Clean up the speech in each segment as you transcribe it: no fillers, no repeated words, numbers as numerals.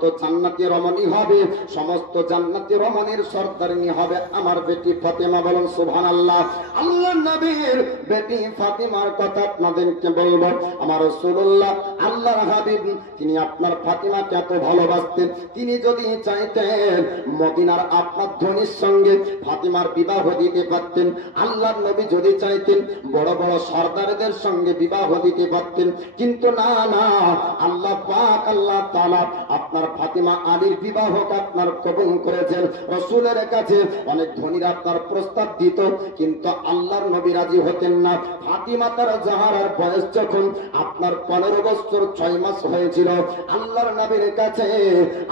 তো জান্নাতি রমণী হবে, সমস্ত জান্নাতি রমণীর সর্দারিনী হবে আমার বেটি ফাতেমা। বলুন সুবহানাল্লাহ। আল্লাহর নবীর বেটি ফাতেমার কথা আপনাদেরকে বলবো। আমার রাসূলুল্লাহ আল্লাহর হাবিব তিনি আপনার ফাতেমাকে এত ভালোবাসতেন, তিনি যদি চাইতেন মদিনার আপনার ধনীর সঙ্গে ফাতেমার বিবাহ দিতে পারতেন। আল্লাহর নবী যদি চাইতেন বড় বড় সর্দারদের সঙ্গে বিবাহ দিতে পারতেন, কিন্তু না না, আল্লাহ পাক আল্লাহ তাআলা আপনার ফাতেমা আলীর বিবাহকে আপনার কবুল করেছেন। রাসূলের কাছে অনেক ধনীরা আপনার প্রস্তাব দিত, কিন্তু আল্লাহর নবী রাজি হতেন না। ফাতেমা তার জাহরার বয়স যখন আপনার 15 বছর 6 মাস হয়েছিল, আল্লাহর নবীর কাছে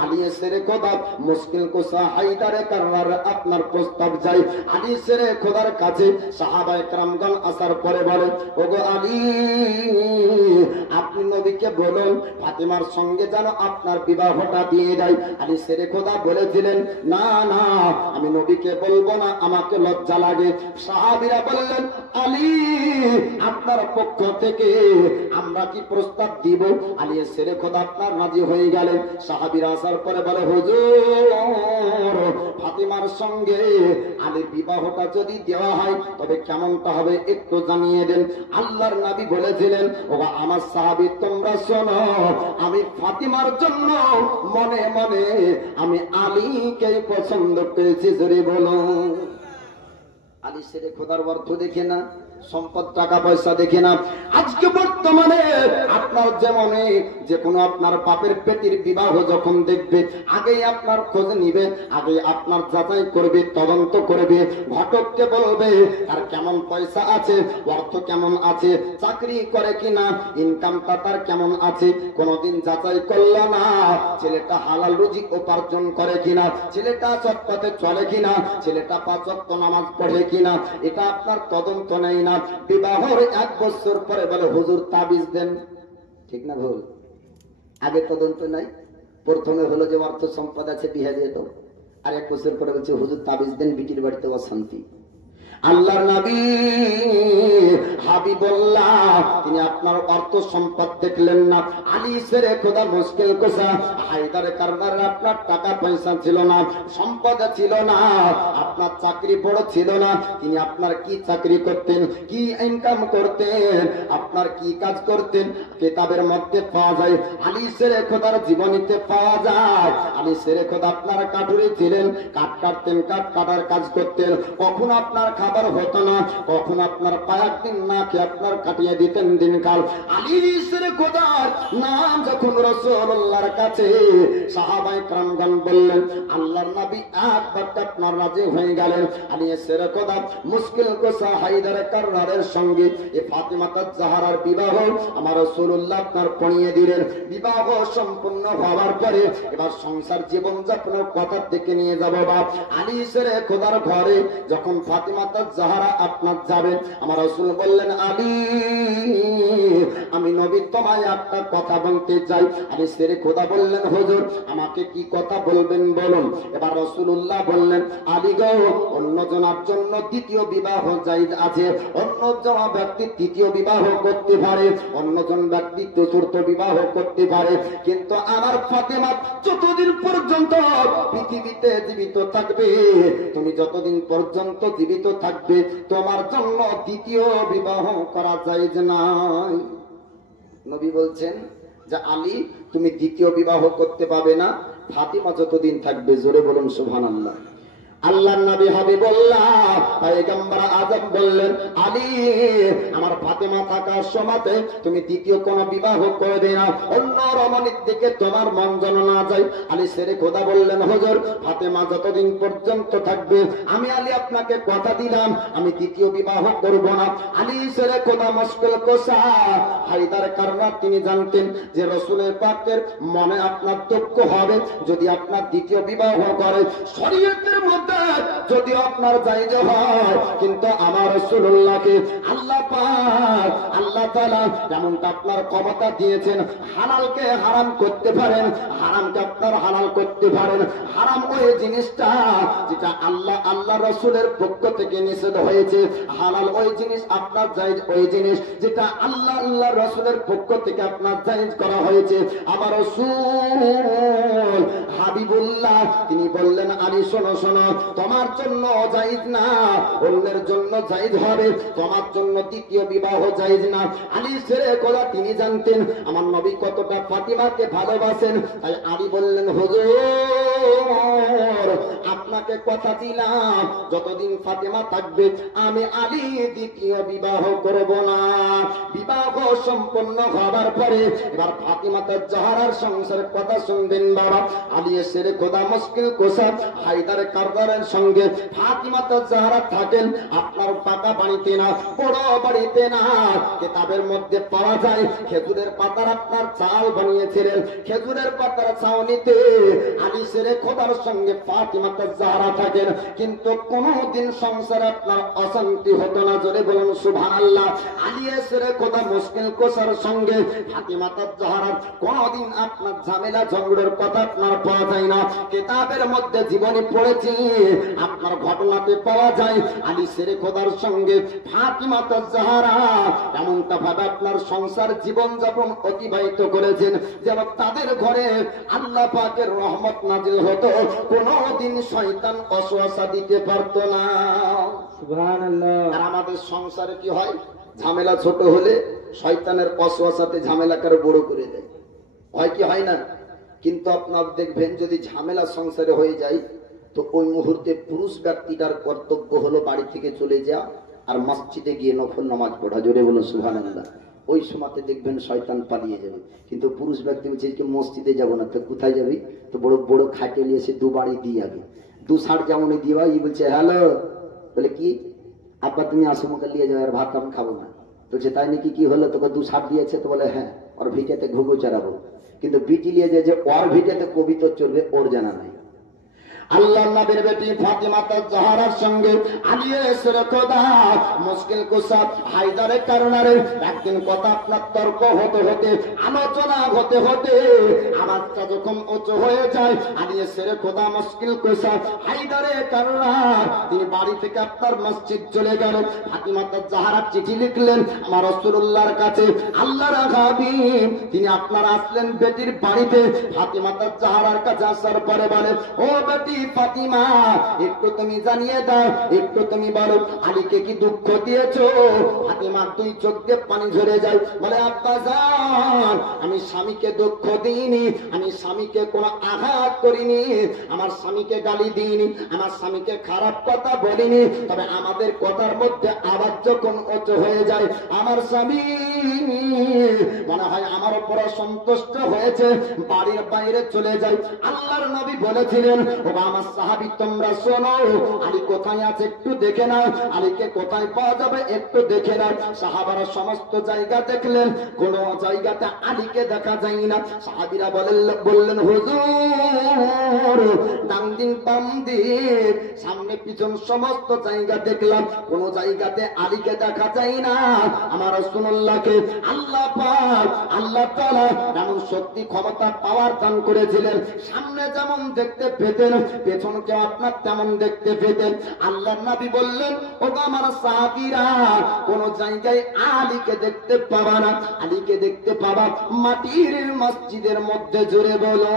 আলী শেরে খোদা মুশকিল কুসা হায়দারে কাররার আপনার প্রস্তাব যায়। আলী শেরে খোদার কাছে সাহাবায়ে কেরামগণ আসার পরে বলে, ওগো আলী, আপনি নবীকে বলুন ফাতেমার সঙ্গে যেন আপনার বিবাহটা দিয়ে দেয়। আলী শেরে খোদা বলেছিলেন, না না, আমি নবীকে বলবো না, আমাকে লজ্জা লাগে। সাহাবীরা বললেন, আলী, আপনার পক্ষ থেকে আমরা কি প্রস্তাব দিব? আলী শেরে খোদা আপনার রাজি হয়ে গেলেন। সাহাবীরা আসার পরে বলে, হুজুর, ফাতেমার সঙ্গে আলীর বিবাহটা যদি দেওয়া হয় তবে কেমনটা হবে একটু জানিয়ে দেন। আল্লাহর নবী বলেছিলেন, ও আমার সাহাবী, তোমরা শোনো, আমি ফাতেমার জন্য মনে মনে আমি আলীকে পছন্দ করেছি। জোরে বলো। আলী শেরে খোদার অর্থ দেখে না, সম্পদ টাকা পয়সা দেখে না। আজকে বর্তমানে আপনার যেমন যে কোনো আপনার বাপের পেটির বিবাহ যখন দেখবে, আগেই আপনার খোঁজ নিবে, আগে আপনার যাচাই করবে, তদন্ত করবে, ঘটককে বলবে তার কেমন পয়সা আছে, অর্থ কেমন আছে, চাকরি করে কিনা, ইনকামটা তার কেমন আছে। কোনদিন যাচাই করল না ছেলেটা হালাল রুজি উপার্জন করে কিনা, ছেলেটা সৎপথে চলে কিনা, ছেলেটা 5 ওয়াক্ত নামাজ পড়ে কিনা, এটা আপনার তদন্ত নেই না। বিবাহের 1 বছর পরে বলে, হুজুর তাবিজ দেন। ঠিক না ভুল? আগে তদন্ত নাই, প্রথমে হলো যে অর্থ সম্পদ আছে বিয়ে দিয়ে দাও, আর 1 বছর পরে বলছে হুজুর তাবিজ দেন, বিটির বাড়িতে অশান্তি। আল্লাহর নবী হাবিবুল্লাহ তিনি আপনার অর্থ সম্পদ দেখলেন না। আলী শেরে খোদা মুশকিল কুসা হায়দারে কাররার আপনার টাকা পয়সা ছিল না, সম্পদ ছিল না, আপনার চাকরি বড় ছিল না। তিনি আপনার কি চাকরি করতেন, কি ইনকাম করতেন, আপনার কি কাজ করতেন, কিতাবের মধ্যে পাওয়া যায়, আলী শেরে খোদার জীবনীতে পাওয়া যায়। আলী শেরে খোদা আপনার কাঠুরি ছিলেন, কাঠ কাটতেন, কাঠ কাটার কাজ করতেন। কখন আপনার খাবার হতো না, কখন আপনার পায়াক দিন না খেয়ে আপনার কাটিয়ে দিতেন দিনকাল। আলী শেরে খোদার নাম যখন রাসূলুল্লাহর কাছে সাহাবায়ে কেরামগণ বললেন, আল্লাহর নবী একবার আপনার রাজি হয়ে গেলেন। আলী শেরে খোদা মুশকিল কুসা হায়দারে কাররারের সঙ্গে এই ফাতেমা জাহরার বিবাহ আমার রাসূলুল্লাহ আপনার পড়িয়ে দিলেন। বিবাহ সম্পূর্ণ হওয়ার পরে এবার সংসার জীবন যাপনের কথা থেকে নিয়ে যাব বাপ। আলী শেরে খোদার ঘরে যখন ফাতেমা জাহরা আপনার যাবেন, আমার রাসূল বললেন, আলী, আমি নবী তোমায় একটা কথা বলতে চাই। আলী শেরে খোদা বললেন, হুজুর আমাকে কি কথা বলবেন বলুন। এবার রাসূলুল্লাহ বললেন, আলী গো, অন্য জনের জন্য দ্বিতীয় বিবাহ জায়েজ আছে, অন্য জন ব্যক্তি তৃতীয় বিবাহ করতে পারে, অন্যজন ব্যক্তি চতুর্থ বিবাহ করতে পারে, কিন্তু আমার ফাতেমা যতদিন পর্যন্ত পৃথিবীতে জীবিত থাকবে, তুমি যতদিন পর্যন্ত জীবিত থাকবে, তোমার জন্য দ্বিতীয় বিবাহ করা জায়েজ নাই। নবী বলছেন যে আলী, তুমি দ্বিতীয় বিবাহ করতে পাবে না, ফাতেমা যতদিন থাকবে। জোরে বলুন সুবহানাল্লাহ। আল্লাহর নবী হাবিবুল্লাহ পয়গম্বর আযম বললেন, আলী, আমার ফাতেমা থাকার সময়তে তুমি দ্বিতীয় কোন বিবাহ করবে না, অন্য রমণীর দিকে তোমার মন যেন না যায়। আলী শেরে খোদা বললেন, হুজুর ফাতেমা যতদিন পর্যন্ত থাকবে, আমি আলী আপনাকে কথা দিলাম আমি দ্বিতীয় বিবাহ করব না। আলী শেরে খোদা মুশকিল কুসা হায়দার কাররার তিনি জানতেন যে রাসূলের পাকের মনে আপনার দুঃখ হবে যদি আপনার দ্বিতীয় বিবাহ করে, শরীয়তের মধ্যে যদি আপনার জায়েজ হয়, কিন্তু আমার রাসূলুল্লাহকে আল্লাহ পাক আল্লাহ তাআলা যেমনটা আপনার ক্ষমতা দিয়েছেন, হালালকে হারাম করতে পারেন, হারামকে আপনার হালাল করতে পারেন। হারাম ওই জিনিসটা যেটা আল্লাহ রাসূলের পক্ষ থেকে নিষেধ হয়েছে, হালাল ওই জিনিস আপনার জায়েজ ওই জিনিস যেটা আল্লাহ রাসূলের পক্ষ থেকে আপনার জায়েজ করা হয়েছে। আমার রাসূল তিনি বললেন আলী শোনো শোনো, তোমার জন্য জায়েজ না, অন্যের জন্য জায়েজ হবে, তোমার জন্য দ্বিতীয় বিবাহ জায়েজ না। আলী ছেড়ে খোদা তিনি জানতেন আমার নবী কতটা ফাতিমাকে ভালোবাসেন, তাই আলী বললেন হুজুর আপনাকে কথা দিলাম যতদিন ফাতিমা থাকবে আমি আলী দ্বিতীয় বিবাহ করব না। বিবাহ সম্পন্ন হবার পরে এবার ফাতিমা জাহরার সংসারের কথা শুনবেন বাবা। আলী এসে খোদা মুশকিল কোসা হায়দার কারদারের সঙ্গে ফাতিমা জাহরা থাকেন আপনার পাকা বাড়িতে না, বড় বাড়িতে না, কিতাবের মধ্যে পাওয়া যায় খেজুরের পাতার আপনার চাল বানিয়েছিলেন, খেজুরের পাতার ছাউনিতে আলী সেরে খোদার সঙ্গে ফাতিমা জাহরা থাকেন, কিন্তু কোনদিন সংসারে আপনার অশান্তি হতো না। জোরে বলুন সুবহানাল্লাহ। আলী সেরে খোদা মুশকিল কোসার সঙ্গে ফাতিমা জাহরা কোনদিন আপনার ঝামেলা ঝগড়ার কথা আপনার পাওয়া যায় না। কিতাবের মধ্যে জীবনী পড়েছি আপনার ঘটনাতে পাওয়া যায় আলী সেরে খোদার সঙ্গে ফাতিমা জাহরা এমনটা ভাবে আপনার সংসার জীবন যাপন অতিবাহিত করেছেন যেন তাদের ঘরে আল্লাহ পাকের রহমত নাজিল হতো, কোনদিন শয়তান অসুয়াশা দিতে পারতো না। সুবহানাল্লাহ। আর আমাদের সংসারে কি হয়, ঝামেলা ছোট হলে শয়তানের অসুয়াশাতে ঝামেলাকে বড় করে দেয়, হয় কি হয় না? কিন্তু আপনার দেখবেন যদি ঝামেলা সংসারে হয়ে যায় তো ওই মুহূর্তে পুরুষ ব্যক্তিটার কর্তব্য হলো বাড়ি থেকে চলে যাওয়া আর মসজিদে গিয়ে নফল নামাজ পড়া। জোরে বলুন সুবহানাল্লাহ। ওই সময়তে দেখবেন শয়তান পালিয়ে যাবে, কিন্তু পুরুষ ব্যক্তি বলছে যে মসজিদে যাবো না, তো কোথায় যাবি? তো বড় বড় খাটে নিয়ে এসে দুবারই দিয়ে যাবে, দু শার্ট যেমন দিয়ে ই বলছে হ্যালো, বলে কি আব্বা তুমি আসো আমাকে নিয়ে যাও, আর ভাত আমি খাবো না। বলছে তাই নাকি, কি হলো? তোকে দু শার্ট দিয়েছে? তো বলে হ্যাঁ, ওর ভিটাতে ঘুঘু চড়াবো। কিন্তু বিটি নিয়ে যে ওর ভিটাতে কবিতা চলবে ওর জানা নাই। আল্লাহ নবীর বেটি ফাতিমা জাহরার সঙ্গে আলী এসে খোদা মুশকিল কুসা হায়দারের কারণে একদিন কথা আপনার তর্ক হতে হতে আলোচনা হতে হতে আওয়াজটা যখন উঁচু হয়ে যায় আলী এসে খোদা মুশকিল কুসা হায়দারের কারণে তিনি বাড়ি থেকে আপনার মসজিদ চলে গেল। ফাতিমা জাহরা চিঠি লিখলেন আমার রাসূলুল্লাহর কাছে, আল্লাহর হাবিব তিনি আপনার আসলেন বেটির বাড়িতে। ফাতিমা জাহরার কাছে আসার পরে বলে ও বেটি ফাতিমা একটু তুমি জানিয়ে দাও, একটু তুমি বলো আলীকে কি দুঃখ দিয়েছো? ফাতিমার দুই চোখ দিয়ে পানি ঝরে যায়, বলে আব্বা জান আমি স্বামীকে দুঃখ দিইনি, আমি স্বামীকে কোনো আঘাত করিনি, আমার স্বামীকে গালি দিইনি, আমার স্বামীকে খারাপ কথা বলিনি, তবে আমাদের কথার মধ্যে আওয়াজ যখন উঁচু হয়ে যায় আমার স্বামী মনে হয় আমার উপর সন্তুষ্ট হয়েছে, বাড়ির বাইরে চলে যায়। আল্লাহর নবী বলেছিলেন ও আমার সাহাবী তোমরা শোনো, আলী কোথায় আছে একটু দেখে নাও, আলীকে কোথায় পাওয়া যাবে একটু দেখে নাও। সাহাবারা সমস্ত জায়গা দেখলেন, কোন জায়গাতে আলীকে দেখা যায় না। সাহাবীরা বললেন হুজুর ডান দিন বাম দিন সামনে পিছন সমস্ত জায়গা দেখলাম, কোন জায়গাতে আলীকে দেখা যায় না। আমার রাসূলুল্লাহকে আল্লাহ পাক আল্লাহ তাআলা এমন শক্তি ক্ষমতা পাওয়ার দান করেছিলেন, সামনে যেমন দেখতে পেতেন পেছনকে আপনার তেমন দেখতে পেতেন। আল্লাহর নবী বললেন ও আমার সাহাবীরা কোন জায়গায় আলীকে দেখতে পাবা না, আলীকে দেখতে পাবা মাটির মসজিদের মধ্যে। জোরে বলো।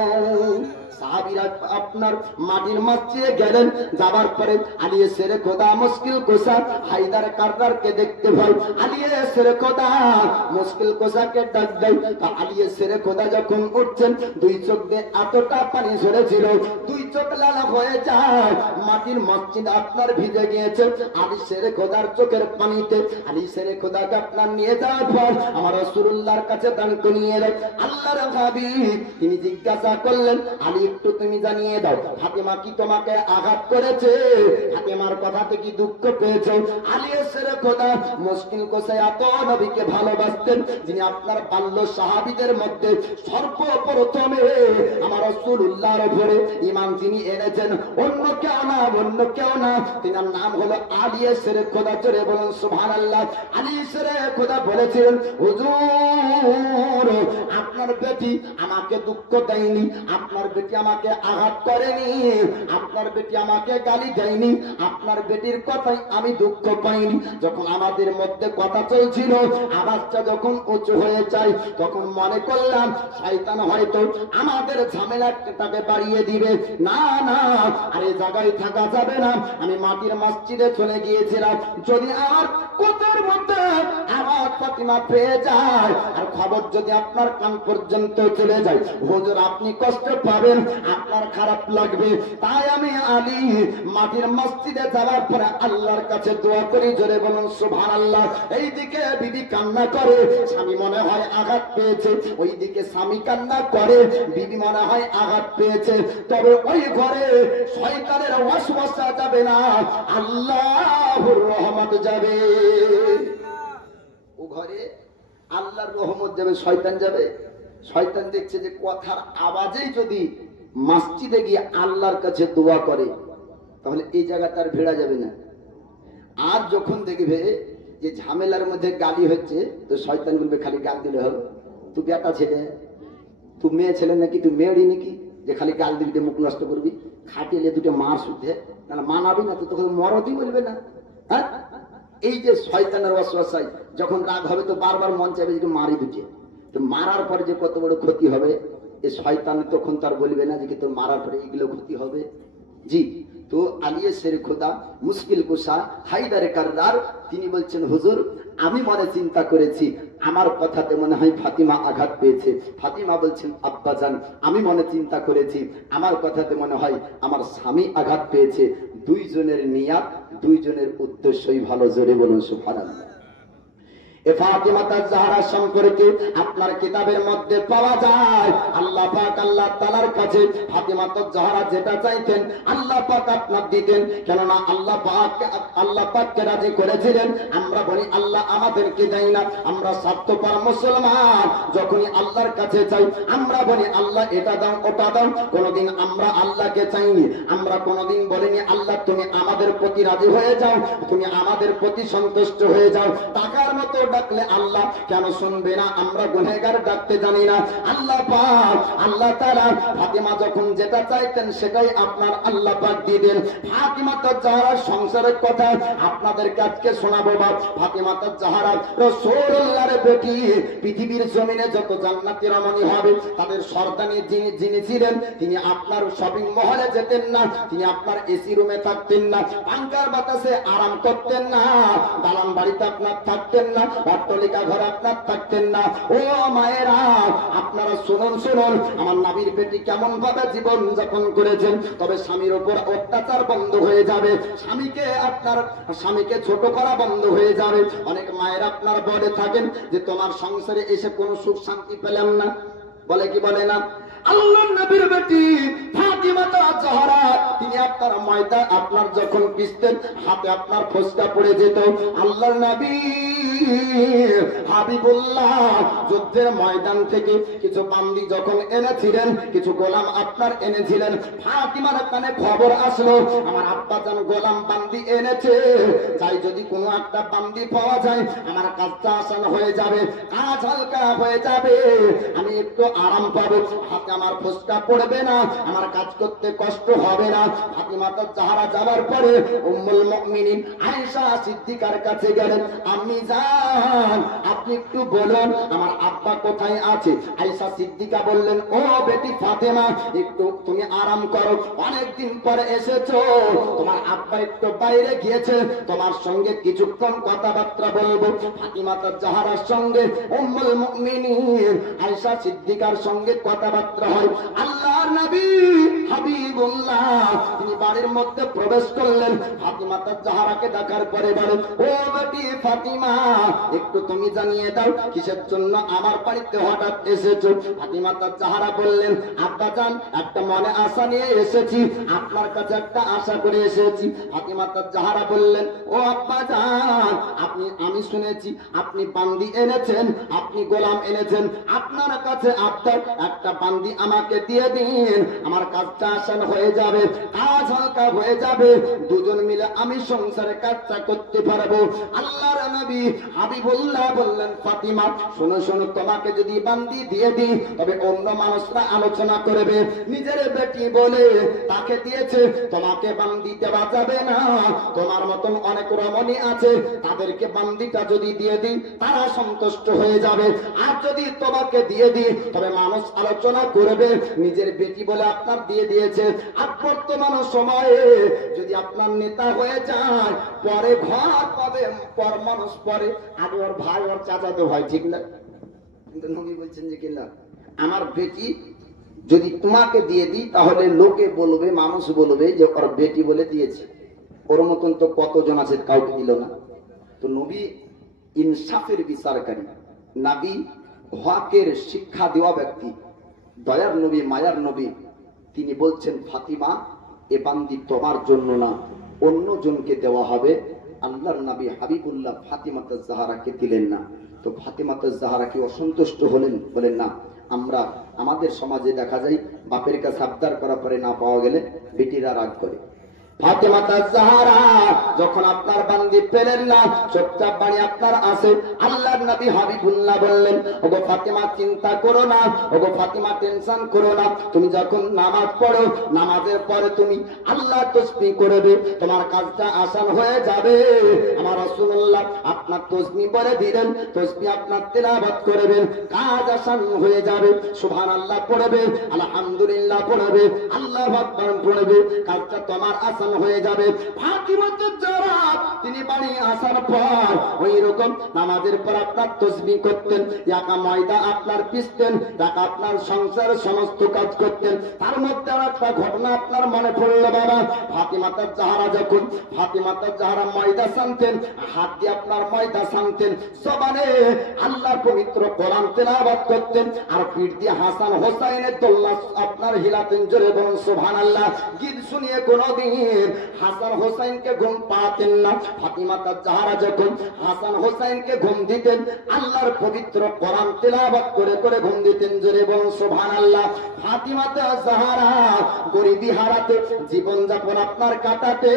সাহাবীরা আপনার মাটির মসজিদে গেলেন, যাবার পরে আলী এসে খোদা মুশকিল কোসা হায়দার কারদারকে দেখতে পাই। আলী এসে খোদা মুশকিল কোসাকে ডাক দেয়। আলী এসে খোদা যখন উঠছেন দুই চোখ দিয়ে এতটা পানি ঝরেছিল, দুই চোখ লাল হয়ে যায়, মাটির মসজিদ আপনার ভিজে গিয়েছে আলী সেরে খোদার চোখের পানিতে। আলী সেরে খোদাকে আপনার নিয়ে যাওয়ার পর আমার রাসূলুল্লাহর কাছে দান করিয়ে দেয়। আল্লাহর হাবিব তিনি জিজ্ঞাসা করলেন আলী একটু তুমি জানিয়ে দাও ফাতিমা কি তোমাকে আঘাত করেছে? ফাতিমার কথাতে কি দুঃখ পেয়েছো? আলী এসে খোদা মুশকিল কোসা এত নবীকে ভালোবাসতেন, যিনি আপনার বাল্য সাহাবীদের মধ্যে সর্বপ্রথমে আমার রাসূলুল্লাহর উপরে ঈমান যিনি এনেছেন অন্য কেউ না, অন্য কেউ না, তিনার নাম হলো আলী এসে খোদা। জোরে বলুন সুবহানাল্লাহ। আলী এসে খোদা বলেছিলেন হুজুর আপনার বেটি আমাকে দুঃখ দেয়নি, আপনার বেটি আমাকে আঘাত করেনি, আপনার বেটি আমাকে গালি দেয়নি, আপনার বেটির কথাই আমি দুঃখ পাইনি। যখন আমাদের মধ্যে কথা চলছিল, আওয়াজটা যখন উঁচু হয়ে যায়, তখন মনে করলাম শয়তান হয়তো আমাদের ঝামেলাটাকে বাড়িয়ে দিবে। না না, আর এই জায়গায় থাকা যাবে না। আমি মাটির মসজিদে চলে গিয়েছিলাম, যদি আমার কোথার মধ্যে আমার ফাতিমা পেয়ে যায় আর খবর যদি আপনার কান পর্যন্ত চলে যায়, হুজুর আপনি কষ্ট পাবেন, আপনার খারাপ লাগবে। তাই আমি আলী মাটির মসজিদে যাওয়ার পরে আল্লাহর কাছে দোয়া করি, জোরে বলুন সুবহানাল্লাহ। এইদিকে বিবি কান্না করে, স্বামী মনে হয় আঘাত পেয়েছে, ওইদিকে স্বামী কান্না করে, বিবি মনে হয় আঘাত পেয়েছে। তবে ওই ঘরে শয়তানের ওয়াসওয়াসা যাবে না, আল্লাহর রহমত যাবে। ও ঘরে আল্লাহর রহমত যাবে, শয়তান যাবে। শয়তান দেখছে যে কথার আওয়াজেই যদি মসজিদে গিয়ে আল্লাহর কাছে দোয়া করে, তাহলে এই জায়গা তার ভেড়া যাবে না। আর যখন দেখবে যে ঝামেলার মধ্যে গালি হচ্ছে, তো শয়তান বলবে খালি গাল দিলে হবে, তুই বেটা ছেলে, তুই মেয়ে ছেলে নাকি, তুই মেয়েরই নাকি যে খালি গাল দিবি, মুখ নষ্ট করবি, খাটিয়ে দুটো মার শুদ্ধে না মানাবি না, তো তখন মরদই বলবে না। হ্যাঁ, এই যে শয়তানের ওয়াসওয়াসায় যখন রাগ হবে, তো বারবার মন চাইবে যে মারি দুটে, তো মারার পরে যে কত বড় ক্ষতি হবে, এই শয়তান তখন তার বলবে না যে তোর মারার পরে এগুলো ক্ষতি হবে। জি, তো আলিয়ে শেরে খোদা মুশকিল কুশা হায়দারে কাররার তিনি বলছেন, হুজুর আমি মনে চিন্তা করেছি আমার কথাতে মনে হয় ফাতিমা আঘাত পেয়েছে। ফাতিমা বলছেন, আব্বাজান আমি মনে চিন্তা করেছি আমার কথাতে মনে হয় আমার স্বামী আঘাত পেয়েছে। দুইজনের নিয়াত, দুইজনের উদ্দেশ্যই ভালো, জোরে বলুন সুবহানাল্লাহ। ফাতিমা তাজহারা সম্পর্কে আপনার কিতাবের মধ্যে পাওয়া যায়, আল্লাহ পাক আল্লাহ তাআলার কাছে ফাতিমা তাজহারা যেটা চাইতেন আল্লাহ পাক আপনার দিতেন। কেননা আল্লাহ পাককে রাজি করেছিলেন। আমরা বলি আল্লাহ আমাদেরকে দেয় না, আমরা স্বার্থপর মুসলমান। যখনই আল্লাহর কাছে চাই আমরা বলি আল্লাহ এটা দাও ওটা দাও। কোনদিন আমরা আল্লাহকে চাইনি, আমরা কোনদিন বলিনি আল্লাহ তুমি আমাদের প্রতি রাজি হয়ে যাও, তুমি আমাদের প্রতি সন্তুষ্ট হয়ে যাও। টাকার মতো ডাকলে আল্লাহ কেন শুনবে না? আমরা গুনাহগার ডাকতে জানি না। আল্লাহ পাক আল্লাহ তাআলা ফাতিমা যখন যেটা চাইতেন সেটাই আপনার আল্লাহ পাক দিবেন। ফাতিমা তাজহারার সংসারের কথা আপনাদেরকে আজকে শোনাবো। ফাতিমা তাজহারা রাসূলুল্লাহর বেটি। পৃথিবীর জমিনে যত জান্নাতি রমণী হবে তাদের সর্দানি যিনি ছিলেন, তিনি আপনার শপিং মহলে যেতেন না, তিনি আপনার এসি রুমে থাকতেন না, পাঙ্খার বাতাসে আরাম করতেন না, দালান বাড়িতে আপনার থাকতেন না, অট্টালিকা ঘরে আপনার থাকতেন না। ও মায়েরা আপনারা শুনুন শুনুন, আমার নবীর বেটি কেমন ভাবে জীবন যাপন করেছেন। তবে স্বামীর উপর অত্যাচার বন্ধ হয়ে যাবে, স্বামীকে ছোট করা বন্ধ হয়ে যাবে। অনেক মায়েরা আপনার বলে থাকেন যে তোমার সংসারে এসে কোনো সুখ শান্তি পেলাম না, বলে কি বলে না? আল্লাহর নবীর বেটি ফাতিমা তাজহারা তিনি আপনার ময়দা আপনার যখন পিষতেন হাতে আপনার ফোসকা পড়ে যেত। আল্লাহর নবী হাবিবুল্লাহ যুদ্ধের ময়দান থেকে কিছু বান্দি যখন এনেছিলেন, কিছু গোলাম আপনার এনেছিলেন, ফাতিমার কানে খবর আসলো আমার আব্বাজান গোলাম বান্দি এনেছে, তাই যদি কোনো একটা বান্দি পাওয়া যায় আমার কাজটা আসান হয়ে যাবে, কাজ হালকা হয়ে যাবে, আমি একটু আরাম পাবো, হাতে আমার ফুসকা পড়বে না, আমার কাজ করতে কষ্ট হবে না। ফাতিমা তাজহারা যাওয়ার পরে উম্মুল মুমিনিন আয়েশা সিদ্দিকার কাছে গেলেন, আম্মি জান আপনি একটু বলুন আমার আব্বা কোথায় আছে? আয়েশা সিদ্দিকা বললেন, ও বেটি ফাতেমা একটু তুমি আরাম করো, অনেকদিন পরে এসেছো, তোমার আব্বা একটু বাইরে গিয়েছে, তোমার সঙ্গে কিছুক্ষণ কথাবার্তা বলবো। ফাতিমা তাজহারার সঙ্গে উম্মুল মুমিনিন আয়েশা সিদ্দিকার সঙ্গে কথাবার্তা হয়। আল্লাহর নবী হাবিবুল্লাহ তিনি বাড়ির মধ্যে প্রবেশ করলেন। ফাতিমা তাজহারাকে ডাকার পরে বলেন, ও বেটি ফাতিমা একটু তুমি জানিয়ে দাও কিসের জন্য আমার বাড়িতে হঠাৎ এসেছো? ফাতিমা তাজহারা বললেন, আব্বা জান একটা মনে আশা নিয়ে এসেছি, আপনার কাছে একটা আশা করে এসেছি। ফাতিমা তাজহারা বললেন, ও আব্বা জান আমি শুনেছি আপনি বান্দি এনেছেন, আপনি গোলাম এনেছেন, আপনার কাছে আপনার একটা বান্দি আমাকে দিয়ে দিন, আমার কাজটা আসান হয়ে যাবে, কাজ হালকা হয়ে যাবে, দুজন মিলে আমি সংসারে কাজটা করতে পারবো। আল্লাহর নবী হাবিবুল্লাহ বললেন, ফাতিমা শোনো শোনো, তোমাকে যদি বান্দি দিয়ে দিই তবে অন্য মানুষরা আলোচনা করবে, নিজের বেটি বলে তাকে দিয়েছে, তোমাকে বান্দি দেওয়া যাবে না। তোমার মতন অনেক রমণী আছে, তাদেরকে বান্দিটা যদি দিয়ে দিই তারা সন্তুষ্ট হয়ে যাবে, আর যদি তোমাকে দিয়ে দিই তবে মানুষ আলোচনা করবে, নিজের বেটি বলে আপনার দিয়ে দিয়েছে। আর বর্তমান সময়ে যদি আপনার নেতা হয়ে যায়, পরে ঘর পাবে, পর মানুষ পরে, আগে ওর ভাই ওর চাচাতো হয়, ঠিক না? কিন্তু নবী বলছেন যে কিনা, আমার বেটি যদি তোমাকে দিয়ে দিই তাহলে লোকে বলবে, মানুষ বলবে যে ওর বেটি বলে দিয়েছে। ওর মতন তো কতজন আছে, কাউকে দিল না। তো নবী ইনসাফের বিচারকারী, নবী হকের শিক্ষা দেওয়া ব্যক্তি, দয়ার নবী, মায়ার নবী, তিনি বলছেন, ফাতিমা এ বান্দি তোমার জন্য না, অন্য জনকে দেওয়া হবে। আল্লাহর নবী হাবিবুল্লাহ ফাতিমাত জাহরাকে দিলেন না। তো ফাতিমাত জাহরা কি অসন্তুষ্ট হলেন? বলেন না। আমরা আমাদের সমাজে দেখা যায়, বাপের কাছে আবদার করার পরে না পাওয়া গেলে বেটিরা রাগ করে। ফাতিমাত জাহরা যখন আপনার বান্দি পেলেন না, চুপচাপ বাড়ি আপনার আছে, আল্লাহর নবী হাবিবুল্লাহ বললেন, ওগো ফাতিমা চিন্তা করো না, ওগো ফাতিমা টেনশন করো না, তুমি যখন নামাজ পড়ো, নামাজের পরে তুমি আল্লাহ তাসবিহ করবে, তোমার কাজটা আসান হয়ে যাবে। আমার রাসূলুল্লাহ আপনার তাসবিহ বলে দিলেন, তাসবিহ আপনার তেলাওয়াত করবেন, কাজ আসান হয়ে যাবে। সুবহানাল্লাহ পড়বে, আলহামদুলিল্লাহ পড়বে, আল্লাহু আকবার পড়বে, কাজটা তোমার আসান হয়ে যাবে। ফাতিমাত জাহরা তিনি বাড়ি আসার পর ওই রকম নামাজের পর আপনার তাসবিহ করতেন, একা ময়দা আপনার পিসতেন, একা আপনার সংসার সমস্ত কাজ করতেন। তার মধ্যে একটা ঘটনা আপনার মনে পড়লো বাবা, ফাতিমাত জাহরা যখন ফাতিমাত জাহরা ময়দা সানতেন, হাত দিয়ে আপনার ময়দা সানতেন, জবানে আল্লাহর পবিত্র কোরআন তেলাওয়াত করতেন, আর পিঠ দিয়ে হাসান হোসাইনের দোল্লা আপনার হিলাতেন। জোরে বলুন সুবহানাল্লাহ। গীত শুনিয়ে কোনদিন হাসান হোসাইনকে ঘুম পাতেন না। ফাতিমাত জাহরা যখন হাসান হোসাইনকে ঘুম দিতেন, আল্লাহর পবিত্র কোরআন তেলাওয়াত করে করে ঘুম দিতেন। জোরে বলুন সুবহানাল্লাহ। ফাতিমাত জাহরা গরিবী হারাতে জীবন যাপন আপনার কাটাতে,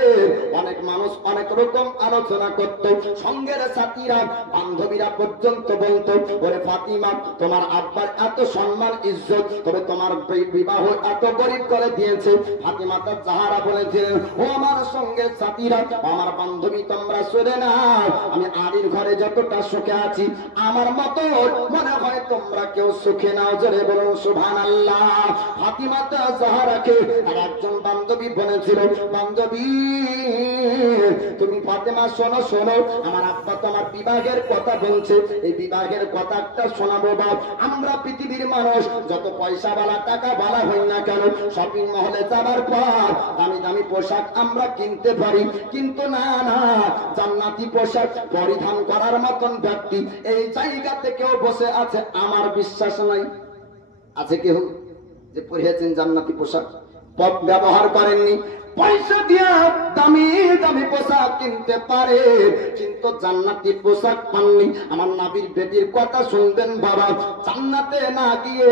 অনেক মানুষ অনেক রকম আলোচনা করত, সঙ্গের সাথীরা বান্ধবীরা পর্যন্ত বলতো, ওরে ফাতিমা তোমার আব্বার এত সম্মান ইজ্জত, তবে তোমার বিবাহ এত গরিব করে দিয়েছে। ফাতিমাত জাহরা বলেছিলেন, ও আমার সঙ্গের সাথীরা, আমার বান্ধবী, তোমরা শুনে না, আমি আলীর ঘরে যতটা সুখে আছি, আমার মতো মনে হয় তোমরা কেউ সুখে নাও। জোরে বলুন সুবহানাল্লাহ। ফাতিমাত জাহরাকে আর একজন বান্ধবী বলেছিল, বান্ধবী তুমি ফাতেমা শোনো শোনো, আমার আব্বা তোমার বিবাহের কথা বলছে, এই বিবাহের কথা একটা শোনাবো বাপ। আমরা পৃথিবীর মানুষ যত পয়সা বালা টাকা বালা হই না কেন, শপিং মহলে যাবার পর দামি দামি পোশাক আমরা কিনতে পারি, কিন্তু না না, জান্নাতি পোশাক পরিধান করার মতন ব্যক্তি এই জায়গাতে কেউ বসে আছে আমার বিশ্বাস নাই। আছে কেউ যে পরিয়েছেন জান্নাতি পোশাক, ব্যবহার করেননি, পয়সা দিয়া দামি দামি পোশাক কিনতে পারে, কিন্তু জান্নাতি পোশাক পাননি। আমার নবীর বেটির কথা শুনবেন বাবা, জান্নাতে না গিয়ে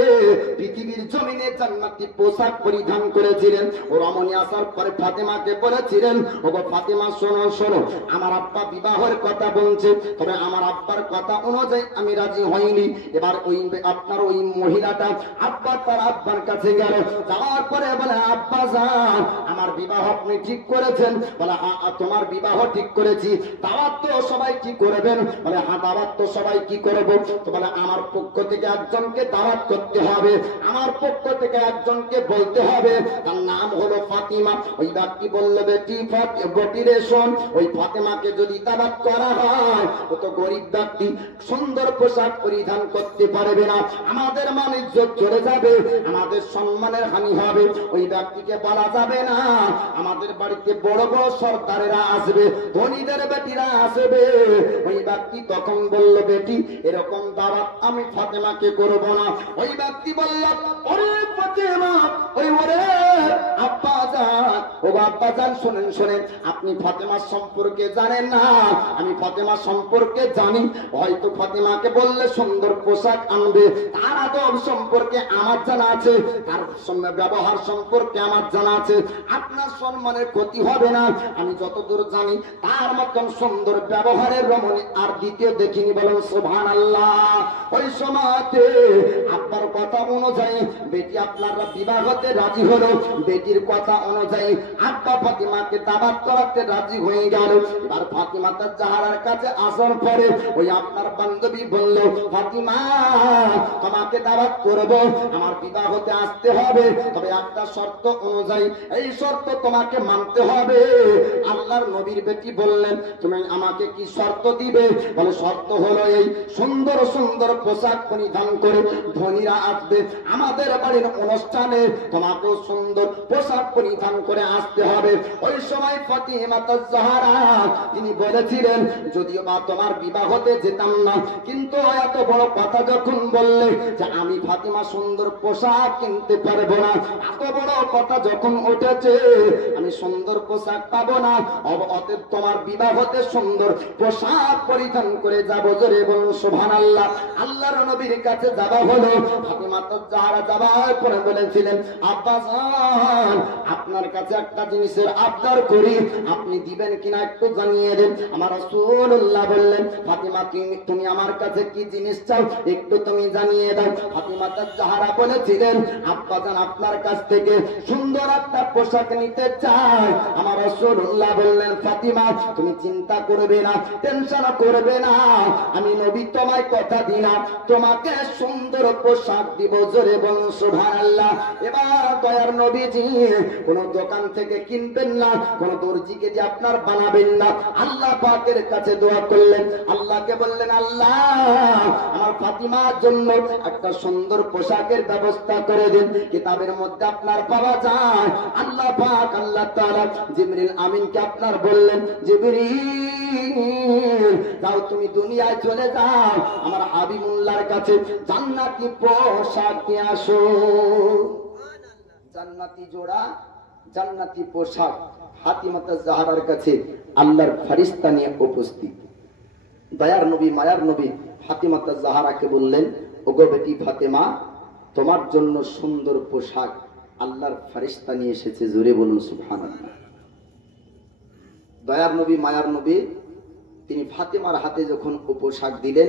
পৃথিবীর জমিনে জান্নাতি পোশাক পরিধান করেছিলেন। ও রমণী আসার পরে ফাতেমাকে বলেছিলেন, ওগো ফাতেমা শোনো শোনো, আমার আব্বা বিবাহের কথা বলছে, তবে আমার আব্বার কথা অনুযায়ী আমি রাজি হইনি। এবার ওই আপনার ওই মহিলাটা আব্বা তার আব্বার কাছে গেল, যাওয়ার পরে বলে, আব্বা যান আমার বিবাহ আপনি ঠিক করেছেন? বলে হ্যাঁ তোমার বিবাহ ঠিক করেছি। দাওয়াত তো সবাই কি করবেন? বলে হ্যাঁ দাওয়াত তো সবাই কি করবো? তো বলে আমার পক্ষ থেকে একজনকে দাওয়াত করতে হবে, আমার পক্ষ থেকে একজনকে বলতে হবে, তার নাম হলো ফাতিমা। ওই ব্যক্তি বললো, বেটি বেটিরে শোন, ওই ফাতেমাকে যদি দাওয়াত করা হয়, ও তো গরিব ব্যক্তি, সুন্দর পোশাক পরিধান করতে পারবে না, আমাদের মান ইজ্জত চলে যাবে, আমাদের সম্মানের হানি হবে, ওই ব্যক্তিকে বলা যাবে না। আমাদের বাড়িতে বড় বড় সরদারেরা আসবে, ধনীদের বেটিরা আসবে। ওই ব্যক্তি তখন বলল, বেটি এরকম দাওয়াত আমি ফাতেমাকে করব না। ওই ব্যক্তি বলল, ওরে ফাতেমা, ওই ওরে আব্বা জান, ও ও আব্বা জান শুনেন শুনেন, আপনি ফাতেমা সম্পর্কে জানেন না, আমি ফাতেমা সম্পর্কে জানি। হয়তো ফাতেমাকে বললে সুন্দর পোশাক আনবে, তার আদব সম্পর্কে আমার জানা আছে, তার সঙ্গে ব্যবহার সম্পর্কে আমার জানা আছে, আপনার সম্মানের ক্ষতি হবে না। আমি যতদূর জানি তার মতন সুন্দর ব্যবহারের রমণী আর দ্বিতীয় দেখিনি, বলুন সুবহানাল্লাহ। ওই সময়তে আব্বার কথা অনুযায়ী বেটি আপনারা বিবাহ হতে রাজি হলো, বেটির কথা অনুযায়ী আব্বা ফাতিমাকে দাওয়াত করাতে রাজি হয়ে গেল। এবার ফাতিমা তার জাহারার কাছে আসার পরে ওই আপনার বান্ধবী বলল, ফাতিমা তোমাকে দাওয়াত করব, আমার বিবাহ হতে আসতে হবে, তবে একটা শর্ত অনুযায়ী, এই শর্ত তোমাকে মানতে হবে। আল্লাহর নবীর বেটি বললেন, তুমি আমাকে কি শর্ত দিবে? বলে শর্ত হলো এই, সুন্দর সুন্দর পোশাক পরিধান করে ধনীরা আসবে আমাদের বাড়ির অনুষ্ঠানে, তোমাকেও সুন্দর পোশাক পরিধান করে আসতে হবে। ওই সময় ফাতিমা জাহরা তিনি বলেছিলেন, যদিও বা তোমার বিবাহতে যেতাম না, কিন্তু এত বড় কথা যখন বললে যে আমি ফাতিমা সুন্দর পোশাক কিনতে পারবো না, এত বড় কথা যখন উঠেছে আমি সুন্দর পোশাক পাবো না, অতএব তোমার বিবাহতে সুন্দর পোশাক পরিধান করে যাবো। জোরে বলুন সুবহানাল্লাহ। আল্লাহর নবীর কাছে যাওয়া হলো, ফাতিমা জাহরা যাওয়ার পরে বলেছিলেন, আব্বা জান আপনার কাছে একটা জিনিসের আবদার করি, আপনি দিবেন কিনা একটু জানিয়ে দেন। আমার রাসূলুল্লাহ বললেন, ফাতিমা তুমি আমার কাছে কি জিনিস চাও একটু তুমি জানিয়ে দাও। ফাতিমা জাহরা বলেছিলেন, আব্বা জান আপনার কাছ থেকে সুন্দর একটা পোশাক নিতে চাই। আমার রাসূলুল্লাহ বললেন, ফাতিমা তুমি চিন্তা করবে না, টেনশন করবে না, আমি নবী তোমায় কথা দিলাম তোমাকে সুন্দর পোশাক দিব। জোরে বলুন সুবহানাল্লাহ। এবার দয়ার নবীজি কোন দোকান থেকে কিনবেন না, কোন দর্জিকে দিয়ে আপনার বানাবেন না, আল্লাহ পাকের কাছে দোয়া করলেন, আল্লাহকে বললেন, আল্লাহ আমার ফাতিমার জন্য একটা সুন্দর পোশাকের ব্যবস্থা করে দিন। কিতাবের মধ্যে আপনার পাওয়া যায় আল্লাহ পাক আল্লাহ তাআলা জিবরিল আমিনকে আপনার বললেন, জিবরিল যাও তুমি দুনিয়ায় চলে যাও, আমার হাবিবুল্লাহর কাছে জান্নাতি পোশাক নিয়ে আসো। জান্নাতি জোড়া, জান্নাতি পোশাক ফাতিমা জাহরার কাছে আল্লাহর ফেরেশতা নিয়ে উপস্থিত। দয়ার নবী মায়ার নবী ফাতিমা জাহরাকে বললেন, ওগো বেটি ফাতেমা তোমার জন্য সুন্দর পোশাক আল্লাহর ফেরেশতা নিয়ে এসেছে। জোরে বলুন সুবহানাল্লাহ। দয়ার নবী মায়ার নবী তিনি ফাতেমার হাতে যখন পোশাক দিলেন,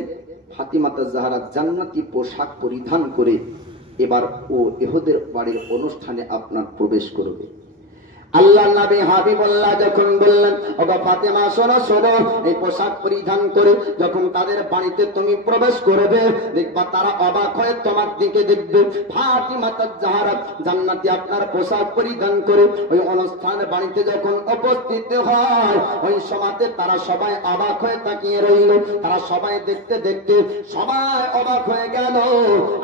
ফাতিমা জাহরা জান্নাতি পোশাক পরিধান করে এবার ও ইহুদের বাড়ির অনুষ্ঠানে আপনার প্রবেশ করবে। আল্লাহর নবী হাবিবুল্লাহ যখন বললেন, ওগো ফাতেমা শোনো শোনো, এই পোশাক পরিধান করে যখন তাদের বাড়িতে তুমি প্রবেশ করবে, দেখবা তারা অবাক হয়ে তোমার দিকে দেখবে। ফাতিমা জাহরা জান্নাতি আপনার পোশাক পরিধান করে ওই অনুষ্ঠানে বাড়িতে যখন উপস্থিত হয়, ওই সময়তে তারা সবাই অবাক হয়ে তাকিয়ে রইল। তারা সবাই দেখতে দেখতে সবাই অবাক হয়ে গেল।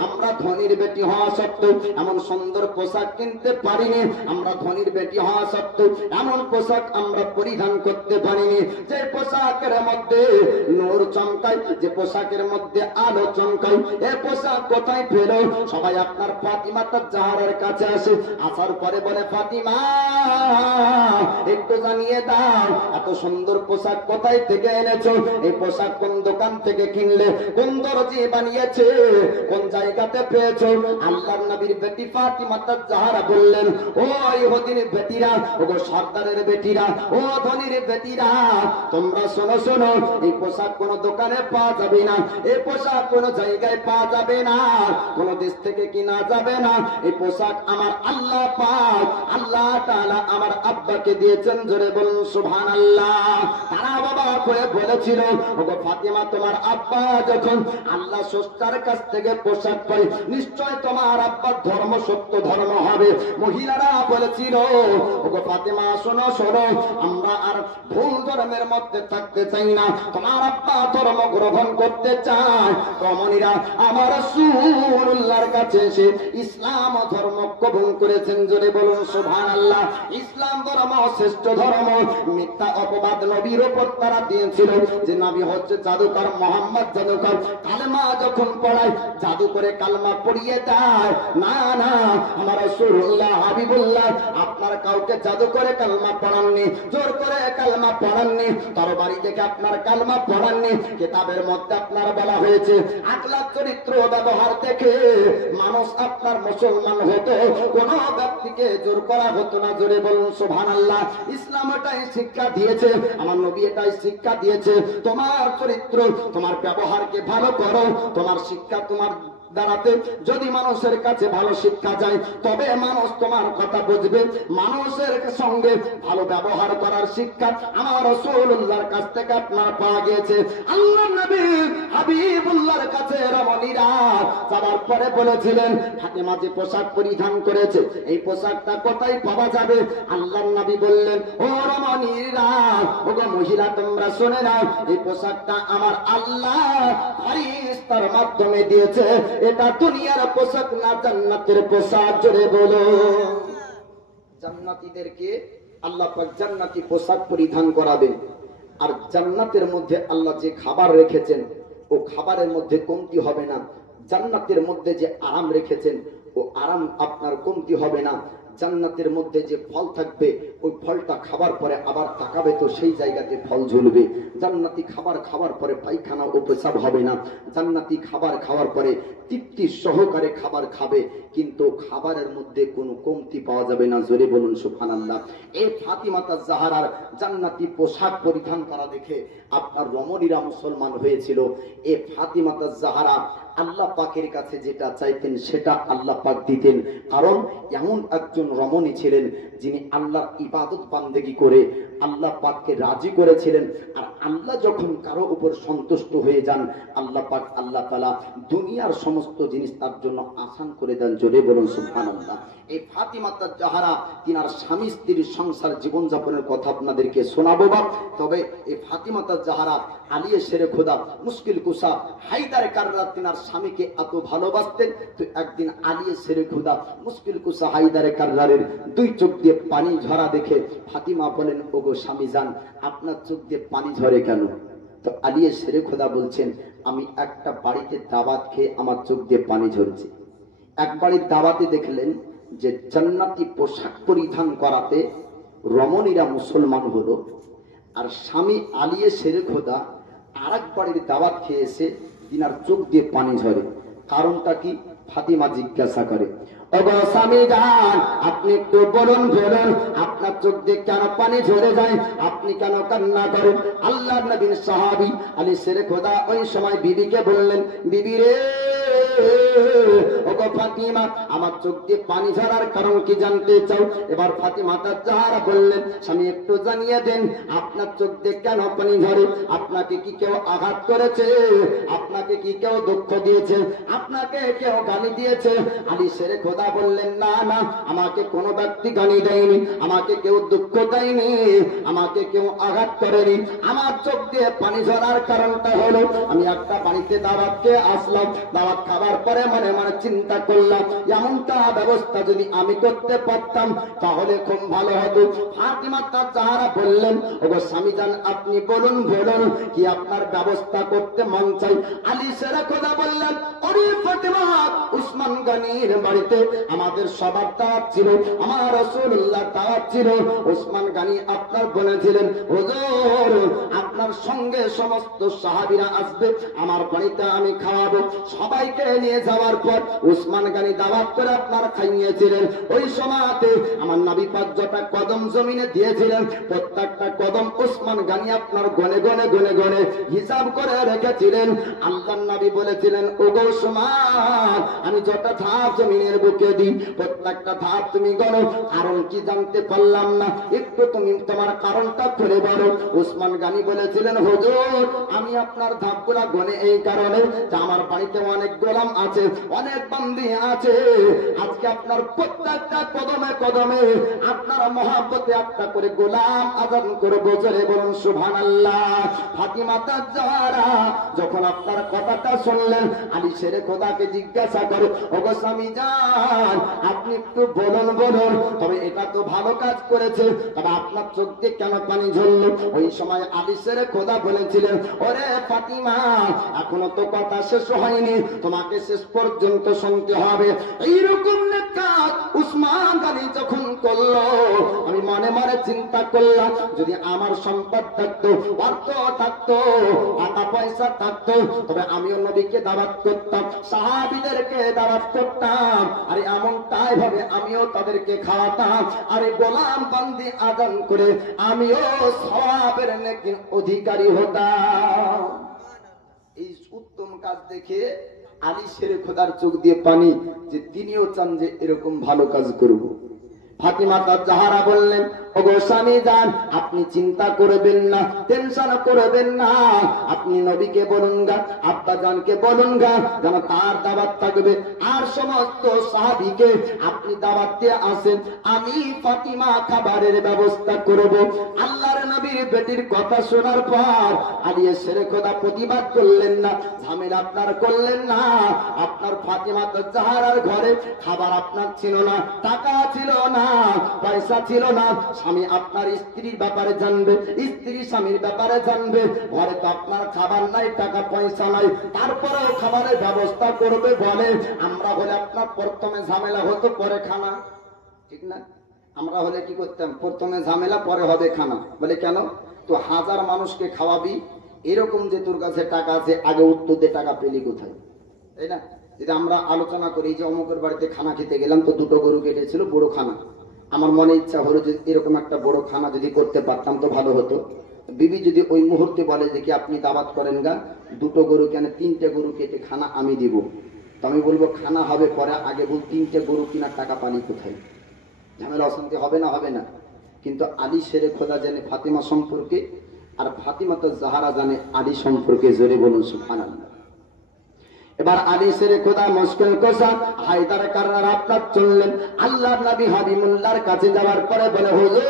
আমরা ধনীর বেটি হওয়া সত্ত্বেও এমন সুন্দর পোশাক কিনতে পারিনি, আমরা ধনীর বেটি হওয়া সত্ত্বেও এমন পোশাক আমরা পরিধান করতে পারিনি, যে পোশাকের মধ্যে নূর চমকায়, যে পোশাকের মধ্যে আলো চমকায়, এই পোশাক কোথায় পেল? সবাই আপনার ফাতিমা জাহরার কাছে আসে, আসার পরে বলে, ফাতিমা একটু জানিয়ে দাও এত সুন্দর পোশাক কোথায় থেকে এনেছো, এই পোশাক কোন দোকান থেকে কিনলে, কোন দর্জি বানিয়েছে, কোন জায়গাতে পেয়েছো? আল্লাহর নবীর বেটি ফাতিমা জাহরা বললেন, ও ইহুদির বেটিরা, ও সর্দারের বেটিরা, ও ধনীর বেটিরা, তোমরা শোনো শোনো, এই পোশাক কোন দোকানে পাওয়া যাবে না, এই পোশাক কোন জায়গায় পাওয়া যাবে না, কোন দেশ থেকে কিনা যাবে না, এই পোশাক আমার আল্লাহ পাক আল্লাহ তাআলা আমার আব্বাকে দিয়েছেন। জোরে বলুন সুবহানাল্লাহ। তারা বাবা হয়ে বলেছিল, ওগো ফাতিমা তোমার আব্বা যখন আল্লাহ স্রষ্টার কাছ থেকে পোশাক পায়, নিশ্চয় তোমার আব্বার ধর্ম সত্য ধর্ম হবে। মহিলারা বলেছিল, ওগো ফাতিমা শোনো শোনো, আমরা আর ভুল ধর্মের মধ্যে থাকতে চাই না, তোমার আব্বা ধর্ম গ্রহণ করতে চায়। রমণীরা আমার রাসূলুল্লাহর কাছে এসে ইসলাম ধর্ম কবুল করেছেন। জোরে বলুন বলুন সুবহানাল্লাহ। ইসলাম ধর্ম শ্রেষ্ঠ ধর্ম। মিথ্যা অপবাদ নবীর উপর তারা দিয়েছিল যে নবী হচ্ছে জাদুকর, মোহাম্মদ জাদুকর। কালেমা যখন পড়ায় জাদু করে কালেমা পড়িয়ে দেয়। না না, আমার রাসূলুল্লাহ হাবিবুল্লাহ আপনার কাউকে জাদু করে কালেমা পড়াননি, জোর করে কালেমা পড়াননি, তরবারি থেকে আপনার কালেমা পড়াননি। কিতাবের মধ্যে আপনার বলা হয়েছে আখলাক চরিত্র ব্যবহার দেখে মানুষ আপনার মুসলমান হতো, কোন ব্যক্তিকে জোর করা হতো না। জোরে বলুন সুবহানাল্লাহ। ইসলাম এটাই শিক্ষা দিয়েছে, আমার নবী এটাই শিক্ষা দিয়েছে, তোমার চরিত্র তোমার ব্যবহারকে ভালো করো। তোমার শিক্ষা তোমার দাঁড়াতে যদি মানুষের কাছে ভালো শিক্ষা যায় তবে মানুষ তোমার কথা বুঝবে। মানুষের সঙ্গে ভালো ব্যবহার করার শিক্ষা আমার রাসূলুল্লাহর কাছ থেকে আপনার পাওয়া গিয়েছে। আল্লাহর নবী হাবিবুল্লাহর কাছে রমণীরা যাবার পরে বলেছিলেন ফাতেমা যে পোশাক পরিধান করেছে এই পোশাকটা কোথায় পাওয়া যাবে? আল্লাহর নবী বললেন, ও রমণীরা, ও গো মহিলা, তোমরা শুনে নাও, এই পোশাকটা আমার আল্লাহ ফেরেশতার মাধ্যমে দিয়েছে। এটা দুনিয়ার পোশাক না, জান্নাতের পোশাক। জোরে বলো। জান্নাতীদেরকে আল্লাহ পাক জান্নাতি পোশাক পরিধান করাবেন। আর জান্নাতের মধ্যে আল্লাহ যে খাবার রেখেছেন ও খাবারের মধ্যে কমতি হবে না। জান্নাতের মধ্যে যে আরাম রেখেছেন ও আরাম আপনার কমতি হবে না। জান্নাতের মধ্যে যে ফল থাকবে ওই ফলটা খাবার পরে আবার তাকাবে তো সেই জায়গাতে ফল ঝুলবে। জান্নাতি খাবার খাওয়ার পরে পায়খানা ও পেশাব হবে না। জান্নাতি খাবার খাওয়ার পরে তৃপ্তি সহকারে খাবার খাবে, কিন্তু খাবারের মধ্যে কোনো কমতি পাওয়া যাবে না। জোরে বলুন সুবহানাল্লাহ। এই ফাতিমা জাহরার জান্নাতি পোশাক পরিধান করা দেখে আপনার রমণীরা মুসলমান হয়েছিল। এই ফাতিমা জাহরা আল্লাহ পাকের কাছে যেটা চাইতেন সেটা আল্লাহ পাক দিতেন, কারণ এমন একজন রমণী ছিলেন যিনি আল্লাহর ইবাদত বান্দেগি করে আল্লাহ পাককে রাজি করেছিলেন। আর আল্লাহ যখন কারো উপর সন্তুষ্ট হয়ে যান আল্লাহ পাক আল্লাহ তাআলা দুনিয়ার সমস্ত জিনিস তার জন্য আসান করে দেন। জোরে বলুন সুবহানাল্লাহ। এই ফাতিমা জাহরা তিনার স্বামী স্ত্রীর সংসার জীবনযাপনের কথা আপনাদেরকে শোনাবো বা, তবে এই ফাতিমা জাহরা আলিয়ে শেরে খোদা মুশকিল কুসা হায়দার কাররার তিনার স্বামীকে এত ভালোবাসতেন। তো একদিন আলিয়ে শেরে খোদা মুশকিল কুসা হায়দার কাররারের দুই চোখ দিয়ে পানি ঝরা দেখে ফাতিমা বলেন, ওগো স্বামী যান, আপনার চোখ দিয়ে পানি ঝরে কেন? তো আলিয়ে শেরে খোদা বলছেন, আমি একটা বাড়িতে দাওয়াত খেয়ে আমার চোখ দিয়ে পানি ঝরছে। এক বাড়ির দাওয়াতে দেখলেন যে জান্নাতি পোশাক পরিধান করাতে রমণীরা মুসলমান হলো, আর স্বামী আলিয়ে শেরে খোদা আর এক বাড়ির দাওয়াত খেয়ে এসে তিনার চোখ দিয়ে পানি ঝরে। কারণটা কি? ফাতিমা জিজ্ঞাসা করে, ওগো স্বামী যান, আপনি একটু বলুন আপনার চোখ দিয়ে কেন পানি ঝরে যায়? আপনি কেন কান্না করেন? আল্লাহর নবীর সাহাবী আলী শেরে খোদা ওই সময় বিবিকে বললেন, বিবি রে, ওগো ফাতিমা, আমার চোখ দিয়ে পানি ঝরার কারণ কি জানতে চাও? এবার ফাতিমা জাহরা বললেন, স্বামী একটু জানিয়ে দেন আপনার চোখ দিয়ে কেন পানি ঝরে? আপনাকে কি কেউ আঘাত করেছে? আপনাকে কি কেউ দুঃখ দিয়েছে? আপনাকে কেউ গালি দিয়েছে? আলী শেরে খোদা বললেন, না না, আমাকে কোনো ব্যক্তি গালি দেয়নি, আমাকে কেউ দুঃখ দেয়নি, আমাকে কেউ আঘাত করেনি। আমার চোখ দিয়ে পানি ঝরার কারণটা হলো আমি একটা বাড়িতে দাওয়াতকে আসলাম, দাওয়াত খাবার পরে মনে মনে চিন্তা করলাম এমনটা ব্যবস্থা যদি আমি করতে পারতাম তাহলে খুব ভালো হতো। ফাতিমা জাহরা বললেন, ওগো স্বামী যান, আপনি বলুন কি আপনার ব্যবস্থা করতে মন চাই? আলী শেরে খোদা বললেন, ওরে ফাতিমা, উসমান গনির বাড়িতে আমাদের সবার দাওয়াত ছিল, আমার রাসূলুল্লাহ দাওয়াত ছিল। উসমান গনি আপনার বলেছিলেন, হুজুর আপনার সঙ্গে সমস্ত সাহাবীরা আসবে, আমার বাড়িতে আমি খাওয়াবো। সবাইকে নিয়ে যাওয়ার পর উসমান গনি দাওয়াত করে আপনার খাইয়েছিলেন। ওই সময়তে আমার নবী পাক যটা কদম জমিনে দিয়েছিলেন প্রত্যেকটা কদম উসমান গনি আপনার গনে গনে গনে গনে হিসাব করে রেখেছিলেন। আল্লাহর নবী বলেছিলেন, ওগো উসমান, আমি যটা ধাপ জমিনের বুকে দিই প্রত্যেকটা ধাপ তুমি গণো। কারণ কি জানতে পারলাম না, একটু তুমি তোমার কারণটা খুলে বলো। উসমান গনি বলেছিলেন, হুজুর আমি আপনার ধাপগুলা গনে এই কারণে যে আমার বাড়িতে অনেক গোলাম গোলাম আছে, অনেক বান্দি আছে। আজকে আপনার প্রত্যেকটা কদমে কদমে আপনার মহব্বতে একটা করে গোলাম আজান করবো, জোরে বলুন সুবহানাল্লাহ। ফাতিমা তাজজাহারা যখন আপনার কথাটা শুনলেন, আলী শেরে খোদাকে জিজ্ঞাসা করে, ওগো স্বামী জান, আপনি একটু বলুন বলুন, তবে এটা তো ভালো কাজ করেছে, তবে আপনার চোখ দিয়ে কেন পানি ঝরলো? ওই সময় আলী শেরে খোদা বলেছিলেন, ওরে ফাতিমা, এখনো তো কথা শেষ হয়নি, তোমাকে শেষ পর্যন্ত শুনতে হবে। এইরকম কাজ উসমান গনি যখন করলো, আমি মনে মনে চিন্তা করলাম, যদি আমার সম্পদ থাকতো, অর্থ থাকতো, টাকা পয়সা থাকতো, তবে আমিও নবীকে দাওয়াত করতাম, সাহাবীদেরকে দাওয়াত করতাম, আর এমনটাই ভাবে আমিও তাদেরকে খাওয়াতাম, আরে গোলাম বান্দি আজান করে আমিও সওয়াবের নেকির অধিকারী হতাম। এই উত্তম কাজ দেখে আলী শেরে খোদার চোখ দিয়ে পানি, যে তিনিও চান যে এরকম ভালো কাজ করব। ফাতিমা তাজজাহারা বললেন, ওগো স্বামী জান, আপনি চিন্তা করবেন না, টেনশন করবেন না, আপনি নবীকে বলুন গা, আব্বা জানকে বলুন গা, যেন তার দাওয়াত থাকবে, আর সমস্ত সাহাবীকে আপনি দাওয়াত দিয়ে আসেন, আমি ফাতিমা খাবারের ব্যবস্থা করব। আল্লাহর নবীর বেটির কথা শোনার পর আলী শেরে খোদা প্রতিবাদ করলেন না, ঝামেলা আপনার করলেন না। আপনার ফাতিমা তাজজাহারার ঘরে খাবার আপনার ছিল না, টাকা ছিল না, পয়সা ছিল না, স্বামী আপনার স্ত্রীর ব্যাপারে জানবে, স্ত্রী স্বামীর ব্যাপারে জানবে, ঘরে তো আপনার খাবার নাই, টাকা পয়সা নাই, তারপরেও খাবারের ব্যবস্থা করবে বলে। আমরা হলে আপনার প্রথমে ঝামেলা হতো, পরে খানা, ঠিক না? আমরা হলে কি করতাম, প্রথমে ঝামেলা পরে হবে খানা। বলে কেন? তো হাজার মানুষকে খাওয়াবি, এরকম যে তোর কাছে টাকা আছে, আগে উত্তর দিয়ে টাকা পেলি কোথায়, তাই না? যদি আমরা আলোচনা করি যে অমুকের বাড়িতে খানা খেতে গেলাম, তো দুটো গরু কেটেছিল, বড় খানা, আমার মনে ইচ্ছা হলো যে এরকম একটা বড় খানা যদি করতে পারতাম তো ভালো হতো। বিবি যদি ওই মুহূর্তে বলে যে কি আপনি দাওয়াত করেন গা, দুটো গরু কেন, তিনটে গরু কেটে খানা আমি দিব, তো আমি বলবো খানা হবে পরে, আগে বল তিনটে গরু কিনা টাকা পানি কোথায়? ঝামেলা অশান্তি হবে না? হবে না। কিন্তু আলী শেরে খোদা জানে ফাতিমা সম্পর্কে, আর ফাতিমা তাজজাহারা জানে আলী সম্পর্কে, জোরে বলুন সুবহানাল্লাহ। এবার আলী শেরে খোদা মুশকিল কোসা হায়দার কাররার আপনার চললেন, আল্লাহর নবী হাবিবুল্লাহর কাছে যাওয়ার পরে বলে, হুজুর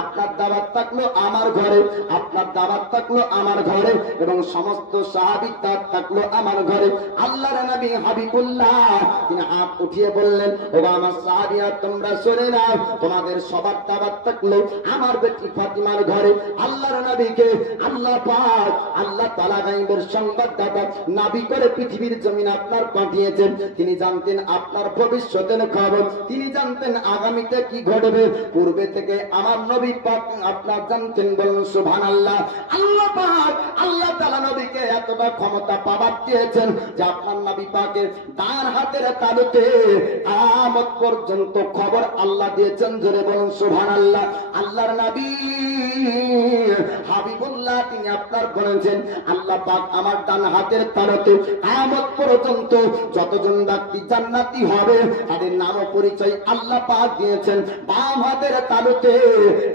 আপনার দাওয়াত থাকলো আমার ঘরে, আপনার দাওয়াত থাকলো আমার ঘরে, এবং সমস্ত সাহাবীর দাওয়াত থাকলো আমার ঘরে। আল্লাহর নবী হাবিবুল্লাহ তিনি হাত উঠিয়ে বললেন, ও আমার সাহাবীরা তোমরা শুনে নাও, তোমাদের সবার দাওয়াত থাকলো আমার বেটি ফাতিমার ঘরে। আল্লাহর নবীকে আল্লাহ পাক, আল্লাহ তাআলা গায়বের সংবাদদাতা নবী করে পৃথিবীর জমিনে আপনার পাঠিয়েছেন। তিনি জানতেন আপনার ভবিষ্যতের খবর, তিনি জানতেন আগামীতে কি ঘটবে, পূর্বে থেকে আমার নবী পাক আপনার জানতেন, বলুন সুবহানাল্লাহ। আল্লাহ পাক, আল্লাহ তাআলা নবীকে এতটা ক্ষমতা পাওয়ার দিয়েছেন যে আপনার নবী পাকের ডান হাতের তালুতে কিয়ামত পর্যন্ত খবর আল্লাহ দিয়েছেন, জোরে বলুন সুবহানাল্লাহ। আল্লাহর নবী হাবিবুল্লাহ তিনি আপনার বলেছেন, আল্লাহ পাক আমার ডান হাতের তালুতে কিয়ামত পর্যন্ত যতজন ব্যক্তি জান্নাতি হবে তাদের নাম ও পরিচয় আল্লাহ পাক দিয়েছেন। বাম হাতের তালুতে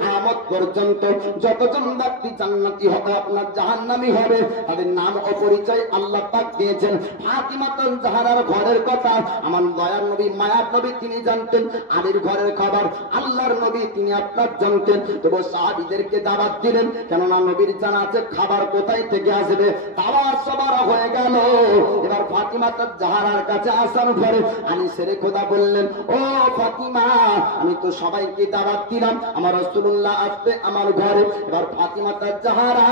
কিয়ামত পর্যন্ত যতজন ব্যক্তি জান্নাতি হবে, আপনার জাহান্নামী হবে, তাদের নাম ও পরিচয় আল্লাহ পাক দিয়েছেন। ফাতিমা তাজজাহারার ঘরের কথা আমার দয়ার নবী, মায়ার নবী তিনি জানতেন, আলীর ঘরের খবর আল্লাহর নবী তিনি আপনার জানতেন। তবু সাহাবীদেরকে দাওয়াত দিলেন, কেননা নবীর জানা আছে খাবার কোথায় থেকে আসবে। দাওয়াত সবার হয়ে গেল। এবার ফাতিমা তাজজাহারার কাছে আসার পরে আলী শেরে খোদা বললেন, ও ফাতিমা, আমি তো সবাইকে দাওয়াত দিলাম, আমার রাসূলুল্লাহ আসবে আমার ঘরে। এবার ফাতিমা তাজজাহারা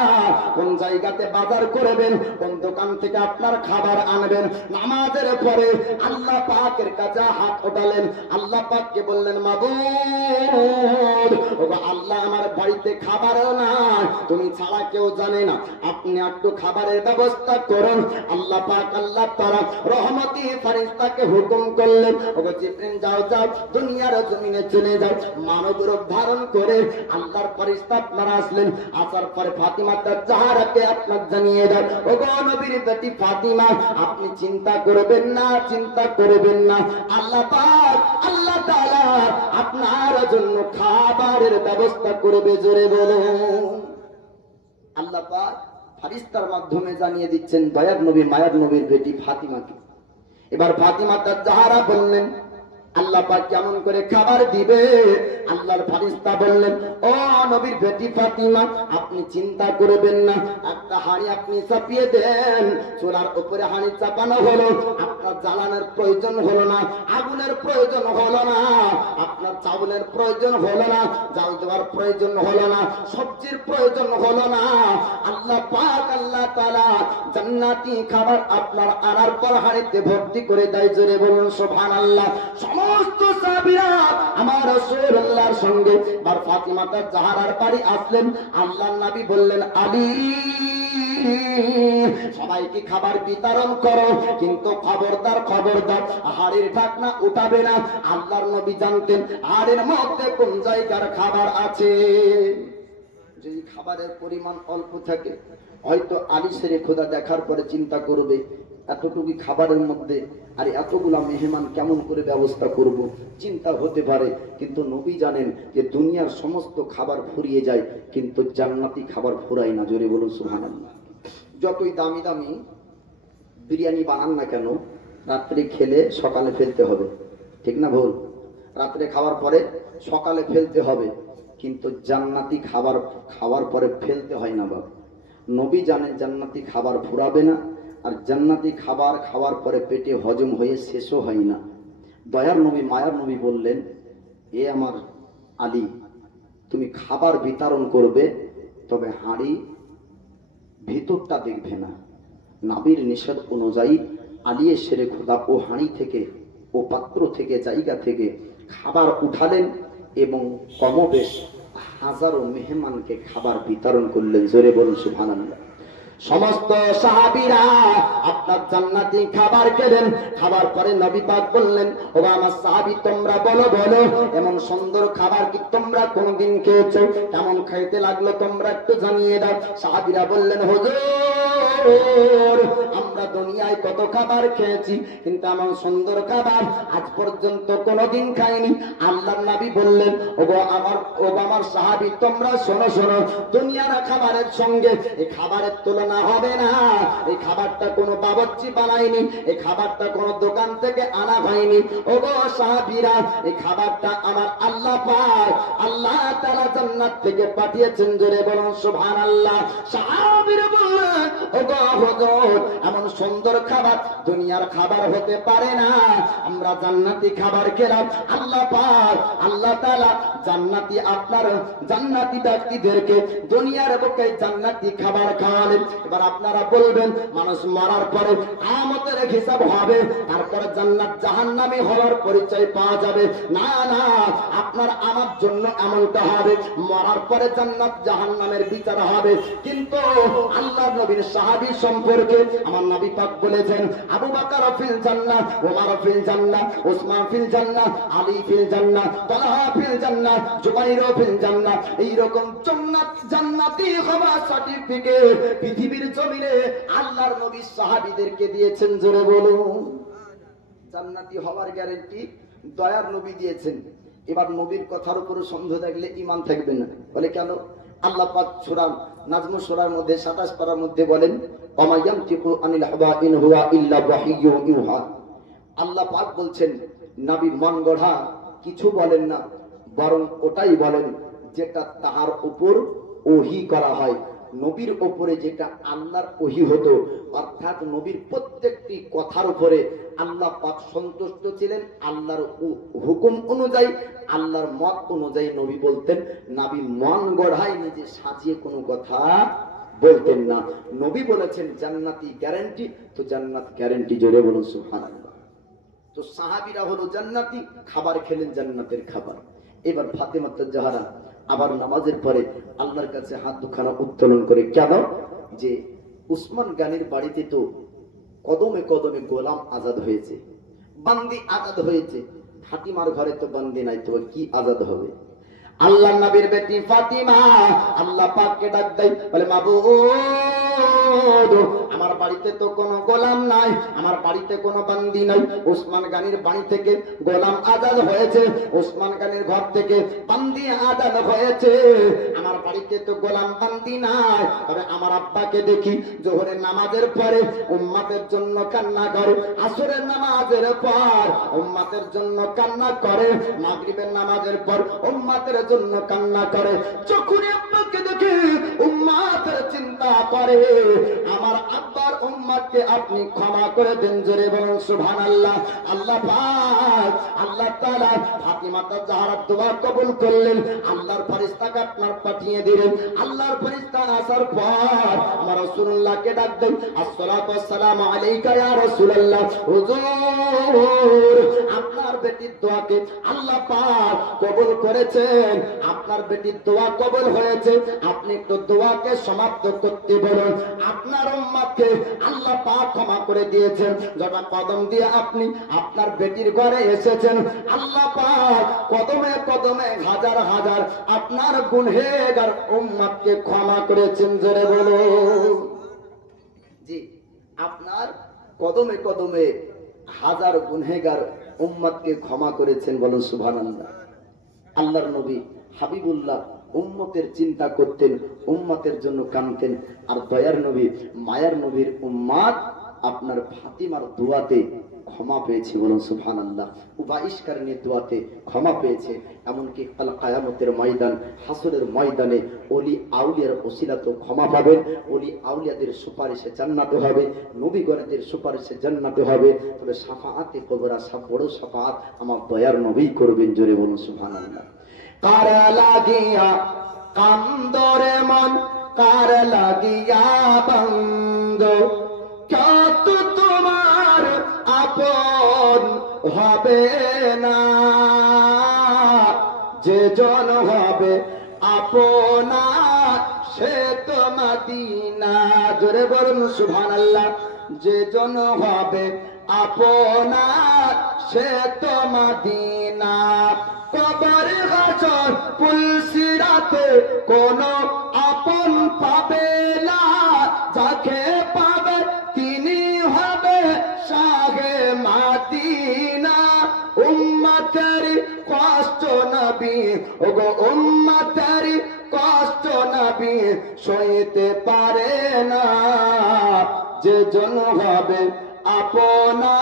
কোন জায়গাতে বাজার করবেন, কোন দোকান থেকে আপনার খাবার আনবেন, নামাজের পরে আল্লাহ পাকের কাছে হাত ওঠালেন, আল্লাহ পাককে বললেন, মাবুদ, ওগো আল্লাহ, আমার বাড়িতে খাবারও নাই, তুমি ছাড়া কেউ জানে না, আপনি একটু খাবারের ব্যবস্থা করুন। আল্লাহ পাক, আল্লাহ তাআলা রহমতি ফেরেশতাকে হুকুম করলেন, ওগো জিবরিল যাও যাও দুনিয়ার জমিনে চলে যাও, মানব রূপ ধারণ করে আল্লাহর ফেরেশতা আপনারা আসলেন। আসার পরে ফাতিমা তাজজাহারাকে আপনার জানিয়ে দাও, ওগো নবীর বেটি ফাতিমা, আপনি চিন্তা করবেন না, চিন্তা করবেন না, আল্লাহ পাক, আল্লাহ তাআলা আপনার জন্য খাবারের ব্যবস্থা করবে, জোরে বলুন। আল্লাহ পাক ফারিস্তার মাধ্যমে জানিয়ে দিচ্ছেন দয়ার নবী মায়ার নবীর বেটি ফাতিমাকে। এবার ফাতিমা তার জাহারা বললেন আল্লাহ পাক কেমন করে খাবার দিবে। আল্লাহর ফারিস্তা বললেন, ও নবীর বেটি ফাতিমা, আপনি চিন্তা করবেন না, একটা হাঁড়ি আপনি চাপিয়ে দেন। চুলার উপরে হাঁড়ি চাপানো হলো, আপনার জ্বালানোর প্রয়োজন হলো না, আগুনের প্রয়োজন হলো না, আপনার চাউলের প্রয়োজন হলো না, জাল দেওয়ার প্রয়োজন হলো না, সবজির প্রয়োজন হলো না। আল্লাহ পাক আল্লাহ তাআলা জান্নাতি খাবার আপনার আনার পর হাঁড়িতে ভর্তি করে দেয়। জোরে বলুন সুবহানাল্লাহ। সমস্ত সাহাবীরা আমার রাসূলুল্লাহর সঙ্গে বার ফাতিমা তার জাহরার বাড়ি আসলেন। আল্লাহর নবী বললেন, আলী সবাইকে খাবার বিতরণ করো, কিন্তু খবরদার খবরদার হাড়ির ঢাকনা উঠাবে না। আল্লাহর নবী জানতেন হাড়ির মধ্যে কোন জায়গার খাবার আছে। যদি খাবারের পরিমাণ অল্প থাকে, হয়তো আলী শেরে খোদা দেখার পরে চিন্তা করবে এতটুকু খাবারের মধ্যে আর এতগুলা মেহমান কেমন করে ব্যবস্থা করব, চিন্তা হতে পারে। কিন্তু নবী জানেন যে দুনিয়ার সমস্ত খাবার ফুরিয়ে যায়, কিন্তু জান্নাতি খাবার ফুরায় না। জোরে বলুন সুবহানাল্লাহ। যতই দামি দামি বিরিয়ানি বানান না কেন, রাত্রে খেলে সকালে ফেলতে হবে, ঠিক না ভুল? রাত্রে খাওয়ার পরে সকালে ফেলতে হবে, কিন্তু জান্নাতি খাবার খাওয়ার পরে ফেলতে হয় না বাবা। নবী জানেন জান্নাতি খাবার ফুরাবে না, আর জান্নাতি খাবার খাওয়ার পরে পেটে হজম হয়ে শেষও হয় না। দয়ার নবী মায়ার নবী বললেন, এ আমার আলী, তুমি খাবার বিতরণ করবে, তবে হাঁড়ি ভিতরটা দেখবে না। নবীর নিষেধ অনুযায়ী আলী শেরে খোদা ও হাঁড়ি থেকে ও পাত্র থেকে জায়গা থেকে খাবার উঠালেন এবং কমবেশ হাজারো মেহমানকে খাবার বিতরণ করলেন। জোরে বলুন সুবহানাল্লাহ। সমস্ত সাহাবীরা আপনার জান্নাতি খাবার খেলেন। খাবার পরে নবী পাক বললেন, ও আমার সাহাবী, তোমরা বলো বলো, এমন সুন্দর খাবার কি তোমরা কোনদিন খেয়েছো? কেমন খাইতে লাগলো তোমরা একটু জানিয়ে দাও। সাহাবীরা বললেন, হুজুর, আমরা দুনিয়ায় কত খাবার খেয়েছি, কিন্তু এমন সুন্দর খাবার আজ পর্যন্ত কোনদিন খাইনি। আল্লাহর নবী বললেন, ও আমার সাহাবী, তোমরা শোনো শোনো, দুনিয়ার খাবারের সঙ্গে এই খাবারের তুলনা হবে না। এই খাবারটা কোনো বাবুর্চি বানায়নি, এই খাবারটা কোনো দোকান থেকে আনা হয়নি। ও গো সাহাবীরা, এই খাবারটা আমার আল্লাহ পাক আল্লাহ তাআলা জান্নাত থেকে পাঠিয়েছেন। জোরে বলুন সুবহানাল্লাহ। সাহাবীরা বললেন, ও গো হুজুর, এমন সুন্দর খাবার দুনিয়ার খাবার হতে পারে না। আমরা জান্নাতি খাবার খেলাম। আল্লাহ পাক আল্লাহ তাআলা জান্নাতি আপনার জান্নাতি ব্যক্তিদেরকে দুনিয়ার বুকে জান্নাতি খাবার খাওয়ালেন। এবার আপনারা বলবেন, মানুষ মরার পরে কিয়ামতের হিসাব হবে, তারপরে জান্নাত জাহান্নামী হওয়ার পরিচয় পাওয়া যাবে। না না, আপনার আমার জন্য এমনটা হবে, মরার পরে জান্নাত জাহান্নামের বিচার হবে। কিন্তু আল্লাহর নবীর সাহাবী সম্পর্কে আমার নবী পাক বলেছেন, আবু বকর ফিল জান্নাহ, ওমর ফিল জান্নাহ, উসমান ফিল জান্নাহ, আলী ফিল জান্নাহ, তালহা ফিল জান্নাহ, জুবাইর ফিল জান্নাহ। এই রকম জান্নাতি হওয়ার সার্টিফিকেট পৃথিবীর জমিনে আল্লাহর নবী সাহাবীদেরকে দিয়েছেন। জোরে বলুন, জান্নাতি হওয়ার গ্যারান্টি দয়ার নবী দিয়েছেন। এবার নবীর কথার উপর সন্দেহ থাকলে ঈমান থাকবে না। বলে কেন? আল্লাহ পাক সূরা নাজম সূরার মধ্যে 27 পারার মধ্যে বলেন, ওমা ইয়ানতিকু আনিল হাওয়া ইন হুয়া ইল্লা ওয়াহিয়ুন ইউহা। আল্লাহ পাক বলছেন, নবী মন গড়া কিছু বলেন না, বরং ওটাই বলেন যেটা তাহার উপর ওহী করা হয়। নবীর উপরে যেটা আল্লাহর ওহী হতো, অর্থাৎ নবীর প্রত্যেকটি কথার উপরে আল্লাহ পাক সন্তুষ্ট ছিলেন। আল্লাহর হুকুম অনুযায়ী, আল্লাহর মত অনুযায়ী নবী বলতেন। নবী মন গড়ায় নিজে সাজিয়ে কোনো কথা বলতেন না। নবী বলেছেন জান্নাতি গ্যারান্টি, তো জান্নাত গ্যারান্টি। জোরে বলুন সুবহানাল্লাহ। তো সাহাবীরা হলো জান্নাতি, খাবার খেলেন জান্নাতের খাবার। এবার ফাতেমা জাহরা আবার নামাজের পরে আল্লাহর কাছে হাত দুখানা উত্তোলন করে, কেন? যে উসমান গানির বাড়িতে তো কদমে কদমে গোলাম আজাদ হয়েছে, বান্দি আজাদ হয়েছে, ফাতিমার ঘরে তো বান্দি নাই, তো কি আজাদ হবে? আল্লাহর নবীর বেটি ফাতিমা আল্লাহ পাককে ডাক দেয়, বলে মাবুদ আমার বাড়িতে তো কোনো গোলাম নাই, আমার বাড়িতে কোনো বান্দি নাই। ওসমান গনির বাড়ি থেকে গোলাম আজাদ হয়েছে, ওসমান গনির ঘর থেকে বান্দি আজাদ হয়েছে। আমার বাড়িতে তো গোলাম বান্দি নাই। তবে আমার আব্বাকে দেখি জোহরের নামাজের পরে উম্মতের জন্য কান্না করে, আসরের নামাজের পর উম্মতের জন্য কান্না করে, মাগরিবের নামাজের পর উম্মতের জন্য কান্না করে। যখন আব্বাকে দেখি উম্মতের চিন্তা করে, আমার আব্বার উম্মতকে আপনি ক্ষমা করে দেন। জোরে বলুন সুবহানাল্লাহ। আল্লাহ পাক আল্লাহ তাআলা ফাতিমা তাজহারার দোয়া কবুল করলেন, আল্লাহর ফেরেশতাকে আপনার পাঠিয়ে দিলেন। আল্লাহর ফেরেশতা আসার পর আমার রাসূলুল্লাহকে ডাক দেন, আসসালাতু ওয়াসসালামু আলাইকা ইয়া রাসূলুল্লাহ। হুজুর, আপনার বেটির দোয়াকে আল্লাহ পাক কবুল করেছেন, আপনার বেটির দোয়া কবুল হয়েছে, আপনি একটু দোয়াকে সমাপ্ত করতে বলুন। আপনার উম্মতকে আল্লাহ পাক ক্ষমা করে দিয়েছেন। যখন কদম দিয়ে আপনি আপনার বেটির ঘরে এসেছেন, আল্লাহ পাক কদমে কদমে হাজার হাজার আপনার গুনহেগার উম্মতকে ক্ষমা করেছেন। জোরে বলুন। জি, আপনার কদমে কদমে হাজার গুনহেগার উম্মতকে ক্ষমা করেছেন। বলুন সুবহানাল্লাহ। আল্লাহর নবী হাবিবুল্লাহ উম্মতের চিন্তা করতেন, উম্মতের জন্য কাঁদতেন। আর দয়ার নবী মায়ার নবীর উম্মত আপনার ফাতিমার দোয়াতে ক্ষমা পেয়েছে। বলুন সুবহানাল্লাহ। উবাইশকারী দোয়াতে ক্ষমা পেয়েছে। এমনকি কাল কিয়ামতের ময়দান, হাসরের ময়দানে ওলি আউলিয়ার ওসিলাতে ক্ষমা পাবেন। ওলি আউলিয়াদের সুপারিশে জান্নাতে হবে, নবীগণদের সুপারিশে জান্নাতে হবে। তবে শাফাআতে কুবরা, বড় শাফাআত আমার দয়ার নবী করবেন। জোরে বলুন সুবহানাল্লাহ। কার লাগিয়া কান্দরে মন, কার লাগিয়া বন্ধ, কত তোমার আপন হবে না, যে জন হবে আপনা সে তো মদিনা। জোরে বলুন সুবহানাল্লাহ। যে জন হবে আপনা সে তো মদিনা। কবর হাসর পুলসিরাতে কোন আপন পাবে না, যাকে পাবে তিনি হবে শাহে মদিনা। উম্মতের কষ্ট নবী, ওগো উম্মতের কষ্ট নবী সইতে পারে না, যে জন হবে আপনা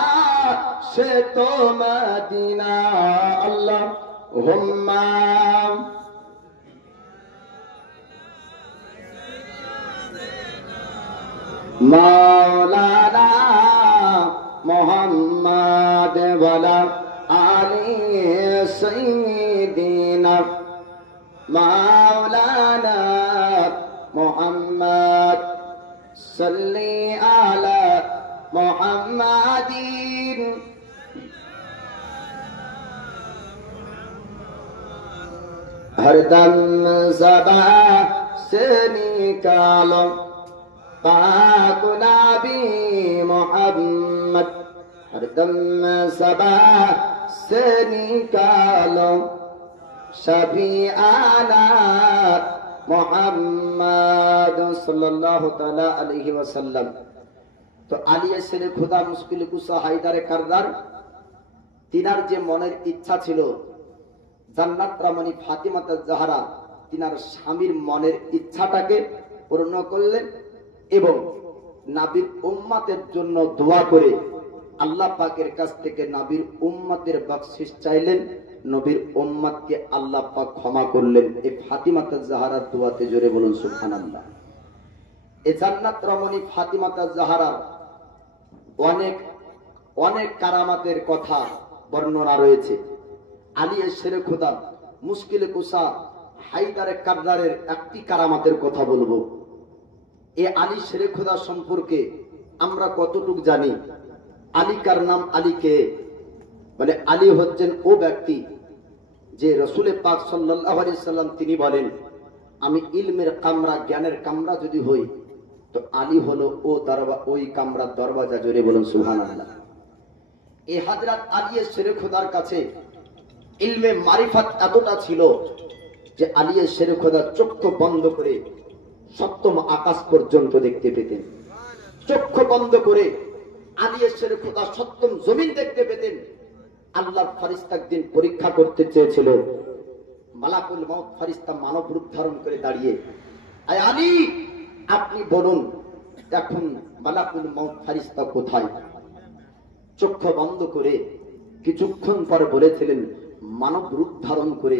সে তো মদিনা। আল্লাহ হুম্মা মাওলানা মুহাম্মদ ওয়ালা আলি সাইয়্যিদিনা, মাওলানা মুহাম্মদ সাল্লি আলা মুহাম্মাদিন। हरदम ज़बा से निकालो पाक नबी मोहम्मद, हरदम ज़बा से निकालो शफीआना मोहम्मद सल्लल्लाहु ताला अलैहि वसल्लम। तो आलिया ছেলে खुदा मुश्किल कुसा हायदाরে কারদার, তিনার যে মনের ইচ্ছা ছিল জান্নাত রামণী ফাতিমা তাজহারা তিনার স্বামীর মনের ইচ্ছাটাকে পূর্ণ করলেন এবং নবীর উম্মতের জন্য দোয়া করে আল্লাহ পাকের কাছ থেকে নবীর উম্মতের বখশিশ চাইলেন। নবীর উম্মতকে আল্লাহ পাক ক্ষমা করলেন এই ফাতিমা তাজহারার দোয়াতে। জোরে বলুন সুবহানাল্লাহ। এই জান্নাত রামণী ফাতিমা তাজহারার অনেক অনেক কারামাতের কথা বর্ণনা রয়েছে। আলিয়া শেরে খোদা মুশকিলে কুসা হায়দারে কারদারের একটি কারামাতের কথা বলবো। এই আলী শেরে খোদা সম্পর্কে আমরা কতটুকু জানি? আলী কার নাম আলী কে? মানে আলী হচ্ছেন ও ব্যক্তি যে রাসূল পাক সাল্লাল্লাহু আলাইহি সাল্লাম তিনি বলেন, আমি ইলমের কামরা, জ্ঞানের কামরা যদি হই তো আলী হলো ও দরজা, ওই কামরার দরওয়াজা। জোরে বলুন সুবহানাল্লাহ। এই হযরত আলী শেরে খোদার কাছে ইলমে মারিফাত এতটা ছিল যে আলী শেরে খোদা চক্ষু বন্ধ করে সপ্তম আকাশ পর্যন্ত দেখতে পেতেন। চক্ষু বন্ধ করে আলী এসের খোদা সপ্তম জমিন দেখতে পেতেন। আল্লাহর ফেরেশতা একদিন পরীক্ষা করতে চেয়েছিল। মালাকুল মউত ফেরেশতা মানব রূপ ধারণ করে দাঁড়িয়ে, আয় আলী আপনি বলুন এখন মালাকুল মউত ফেরেশতা কোথায়? চক্ষু বন্ধ করে কিছুক্ষণ পর বলেছিলেন, মানব রূপ ধারণ করে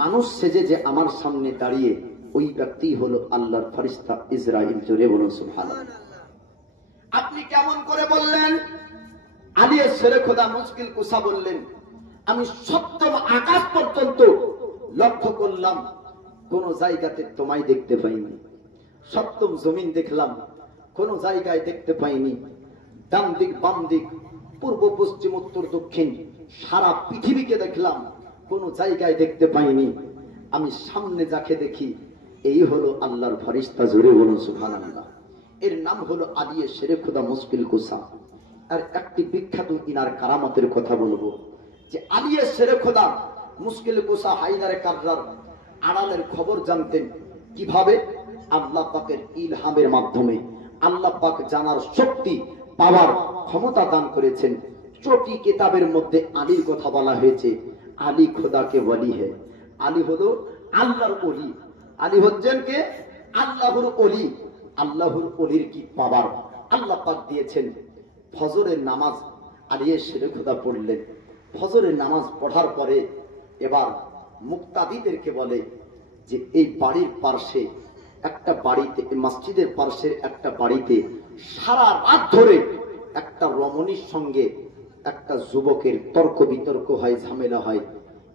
মানুষ সেজে যে আমার সামনে দাঁড়িয়ে ওই ব্যক্তি হলো আল্লাহর ফেরেশতা ইসরাইল। জোরে বলুন সুবহানাল্লাহ। আপনি কেমন করে বললেন? আলী শেরে খোদা মুশকিল কুসা বললেন, আমি সপ্তম আকাশ পর্যন্ত লক্ষ্য করলাম, কোন জায়গাতে তোমায় দেখতে পাইনি। সপ্তম জমিন দেখলাম, কোন জায়গায় দেখতে পাইনি। ডান দিক বাম দিক পূর্ব পশ্চিম উত্তর দক্ষিণ সারা পৃথিবীকে দেখলাম, কোন জায়গায় দেখতে পাইনি। আমি সামনে যাকে দেখি এই হলো আল্লাহর ফেরেশতা। জোরে বলুন সুবহানাল্লাহ। এর নাম হলো আলী শেরে খোদা মুশকিল কুসা। আর একটি বিখ্যাত ইনার কারামতের কথা বলবো, যে আলী শেরে খোদা মুশকিল কুসা হায়দারে কাররার আড়ালের খবর জানতেন কিভাবে? আল্লাহ পাকের ইলহামের মাধ্যমে। আল্লাহ পাক জানার শক্তি, পাওয়ার ক্ষমতা দান করেছেন। চটি কিতাবের মধ্যে আলীর কথা বলা হয়েছে, আলী খোদাকে ওয়ালি হে। আলী হলো আল্লাহর ওলি। আলী হচ্ছেন কে? আল্লাহর ওলি। আল্লাহর ওলির কি পাওয়ার আল্লাহ পাক দিয়েছেন। ফজরের নামাজ আলী শেরে খোদা পড়লেন। ফজরের নামাজ পড়ার পরে এবার মুক্তাদিদেরকে বলে যে এই বাড়ির পার্শ্বে একটা বাড়িতে, মসজিদের পার্শ্বের একটা বাড়িতে সারা রাত ধরে একটা রমণীর সঙ্গে একটা যুবকের তর্ক বিতর্ক হয়, ঝামেলা হয়।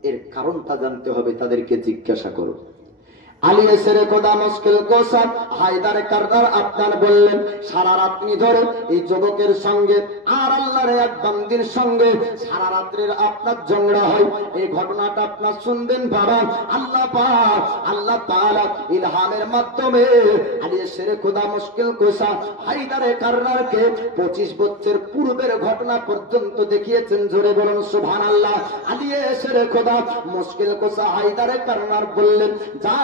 এর কারণটা জানতে হবে, তাদেরকে জিজ্ঞাসা করো। আলী শেরে খোদা মুশকিল কুসা হায়দার কাররার আপনার বললেন, সারা রাত্রি ধরে এই যুবকের সঙ্গে আর আল্লাহর এক বান্দির সঙ্গে সারা রাত্রির আপনার ঝগড়া হয়। এই ঘটনাটা আপনার শুনবেন বাবা। আল্লাহ পাক আল্লাহ তাআলা ইলহামের মাধ্যমে আলী শেরে খোদা মুশকিল কুসা হায়দার কাররারকে 25 বছর পূর্বের ঘটনা পর্যন্ত দেখিয়েছেন। জোরে বলুন সুবহানাল্লাহ। আলী শেরে খোদা মুশকিল কুসা হায়দার কাররার বললেন, যা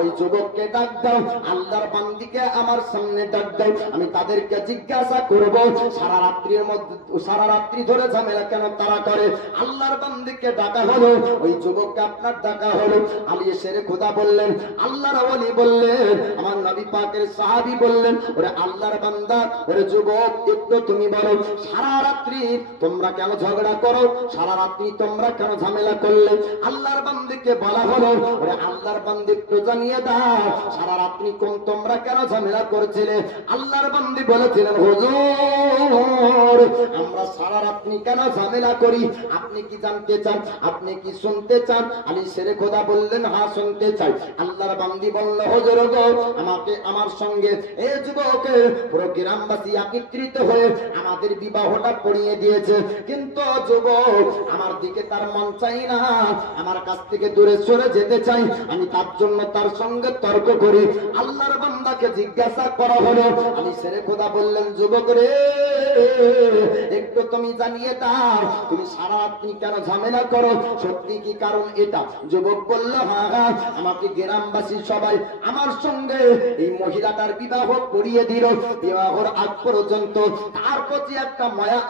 ওই যুবককে ডাক দাও, আল্লাহর বান্দিকে আমার সামনে ডাক দাও, আমি তাদেরকে জিজ্ঞাসা করব সারা রাত্রির মধ্যে, সারা রাত্রি ধরে ঝামেলা কেন তারা করে। আল্লাহর বান্দিকে ডাকা হলো, ওই যুবককে আপনার ডাকা হলো। আলী শেরে খোদা বললেন, আল্লাহর ওলি বললেন, আমার নবী পাকের সাহাবী বললেন, ওরে আল্লাহর বান্দা, ওরে যুবক, একটু তুমি বলো সারা রাত্রি তোমরা কেন ঝগড়া করো? সারা রাত্রি তোমরা কেন ঝামেলা করলে? আল্লাহর বান্দিকে বলা হলো, ওরে আল্লাহর বান্দি একটু জানিয়ে দাও সারা রাত্রি কোন তোমরা কেন ঝামেলা করছিলে? আল্লাহর বান্দি বলেছিলেন, হুজুর আমরা সারা রাত্রি কেন ঝামেলা করি আপনি কি জানতে চান? আপনি কি শুনতে চান? আলী শেরে খোদা বললেন, হ্যাঁ শুনতে চাই। আল্লাহর বান্দি বলল, হুজুর গো, আমাকে আমার সঙ্গে এই যুবকে পুরো গ্রামবাসী একত্রিত হয়ে আমাদের বিবাহটা পড়িয়ে দিয়েছে, কিন্তু যুবক আমার দিকে তার মন চাই না, আমার কাছ থেকে দূরে সরে যেতে চাই, আমি তার জন্য তার সঙ্গে তর্ক করি। আল্লাহর বান্দাকে জিজ্ঞাসা করা হলো। আলী শেরে খোদা বললেন, যুবক রে, একটু তুমি জানিয়ে দাও তুমি সারা রাত্রি কেন ঝামেলা করো, সত্যি কি কারণ এটা? যুবক বলল, হ্যাঁ, আমাকে গ্রামবাসী সবাই আমার সঙ্গে এই মহিলাটার বিবাহ করিয়ে দিল। বিবাহর আগ পর্যন্ত তার প্রতি একটা মায়া,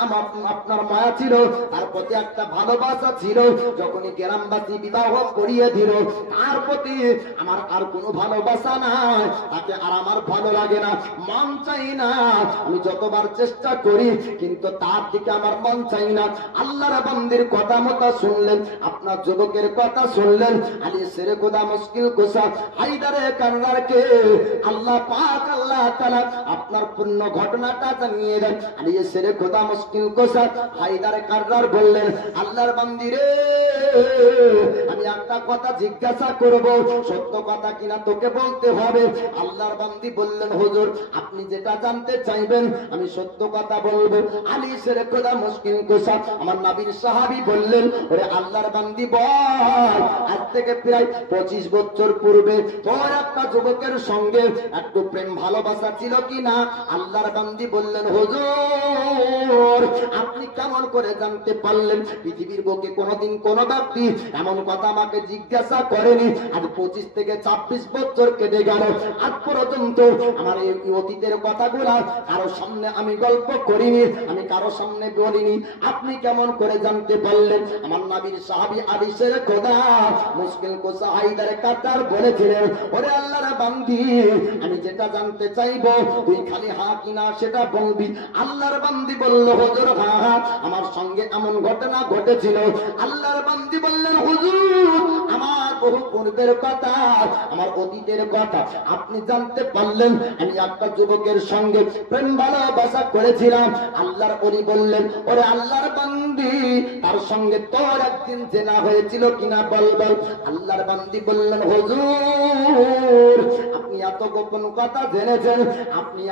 আপনার মায়া ছিল, তার প্রতি একটা ভালোবাসা ছিল। যখনই গ্রামবাসী বিবাহ করিয়ে দিল, তার প্রতি আমার আর কোনো ভালোবাসা নাই, তাকে আর আমার ভালো লাগে না, মন চাই না। আমি যতবার চেষ্টা করি কিন্তু তার দিকে আমার মন চাই না। আল্লাহর বান্দির কথা মতো শুনলেন, আপনার যুবকের কথা শুনলেন। আলী শেরে খোদা মুশকিল কুসা হায়দারে কাররারকে আল্লাহ পাক আল্লাহ তাআলা আপনার পূর্ণ ঘটনাটা জানিয়ে দেন। আলী শেরে খোদা মুশকিল কুসা হায়দারে কাররার বললেন, আল্লাহর বান্দি রে, আমি একটা কথা জিজ্ঞাসা করব, সত্য কথা কিনা তোকে বলতে হবে। আল্লাহর বান্দি বললেন, হুজুর আপনি যেটা জানতে চাইবেন আমি সত্য কথা বলবো। আলী শেরে খোদা মুশকিল কুসা আমার নবীর সাহাবী বললেন, ওরে আল্লাহর বান্দি বল, আজ থেকে প্রায় 25 বছর পূর্বে তোর একটা যুবকের সঙ্গে একটু প্রেম ভালোবাসা ছিল কিনা? আল্লাহর বান্দি বললেন, হুজুর আপনি কেমন করে জানতে পারলেন? পৃথিবীর বুকে কোনোদিন কোন ব্যক্তি এমন কথা আমাকে জিজ্ঞাসা করেনি। আজ 25 25 থেকে 26 বছর কেটে গেল, আজ পর্যন্ত আমার এই অতীতের কথাগুলা কারো সামনে আমি গল্প করিনি, আমি কারো সামনে বলিনি। আপনি কেমন করে জানতে পারলেন? আমার নবীর সাহাবী আদিসের খোদা মুশকিল কুসা হায়দার কাতার বলেছিলেন, ওরে আল্লাহর বান্দি, আমি যেটা জানতে চাইবো তুই খালি হ্যাঁ কিনা সেটা বলবি। আল্লাহর বান্দি বলল, হুজুর হ্যাঁ, আমার সঙ্গে এমন ঘটনা ঘটেছিল। আল্লাহর বান্দি বললেন, হুজুর আমার বহু পূর্বের কথা, আমার অতীতের কথা আপনি জানতে পারলেন। আমি একটা যুবকের সঙ্গে প্রেম ভালোবাসা করেছিলাম। আল্লাহর ওলি বললেন, ওরে আল্লাহর বান্দি, তার সঙ্গে তোর একদিন জেনা হয়েছিল কিনা বল বল। আল্লাহর বান্দি বললেন, হুজুর আপনি এত গোপন কথা জেনেছেন, আপনি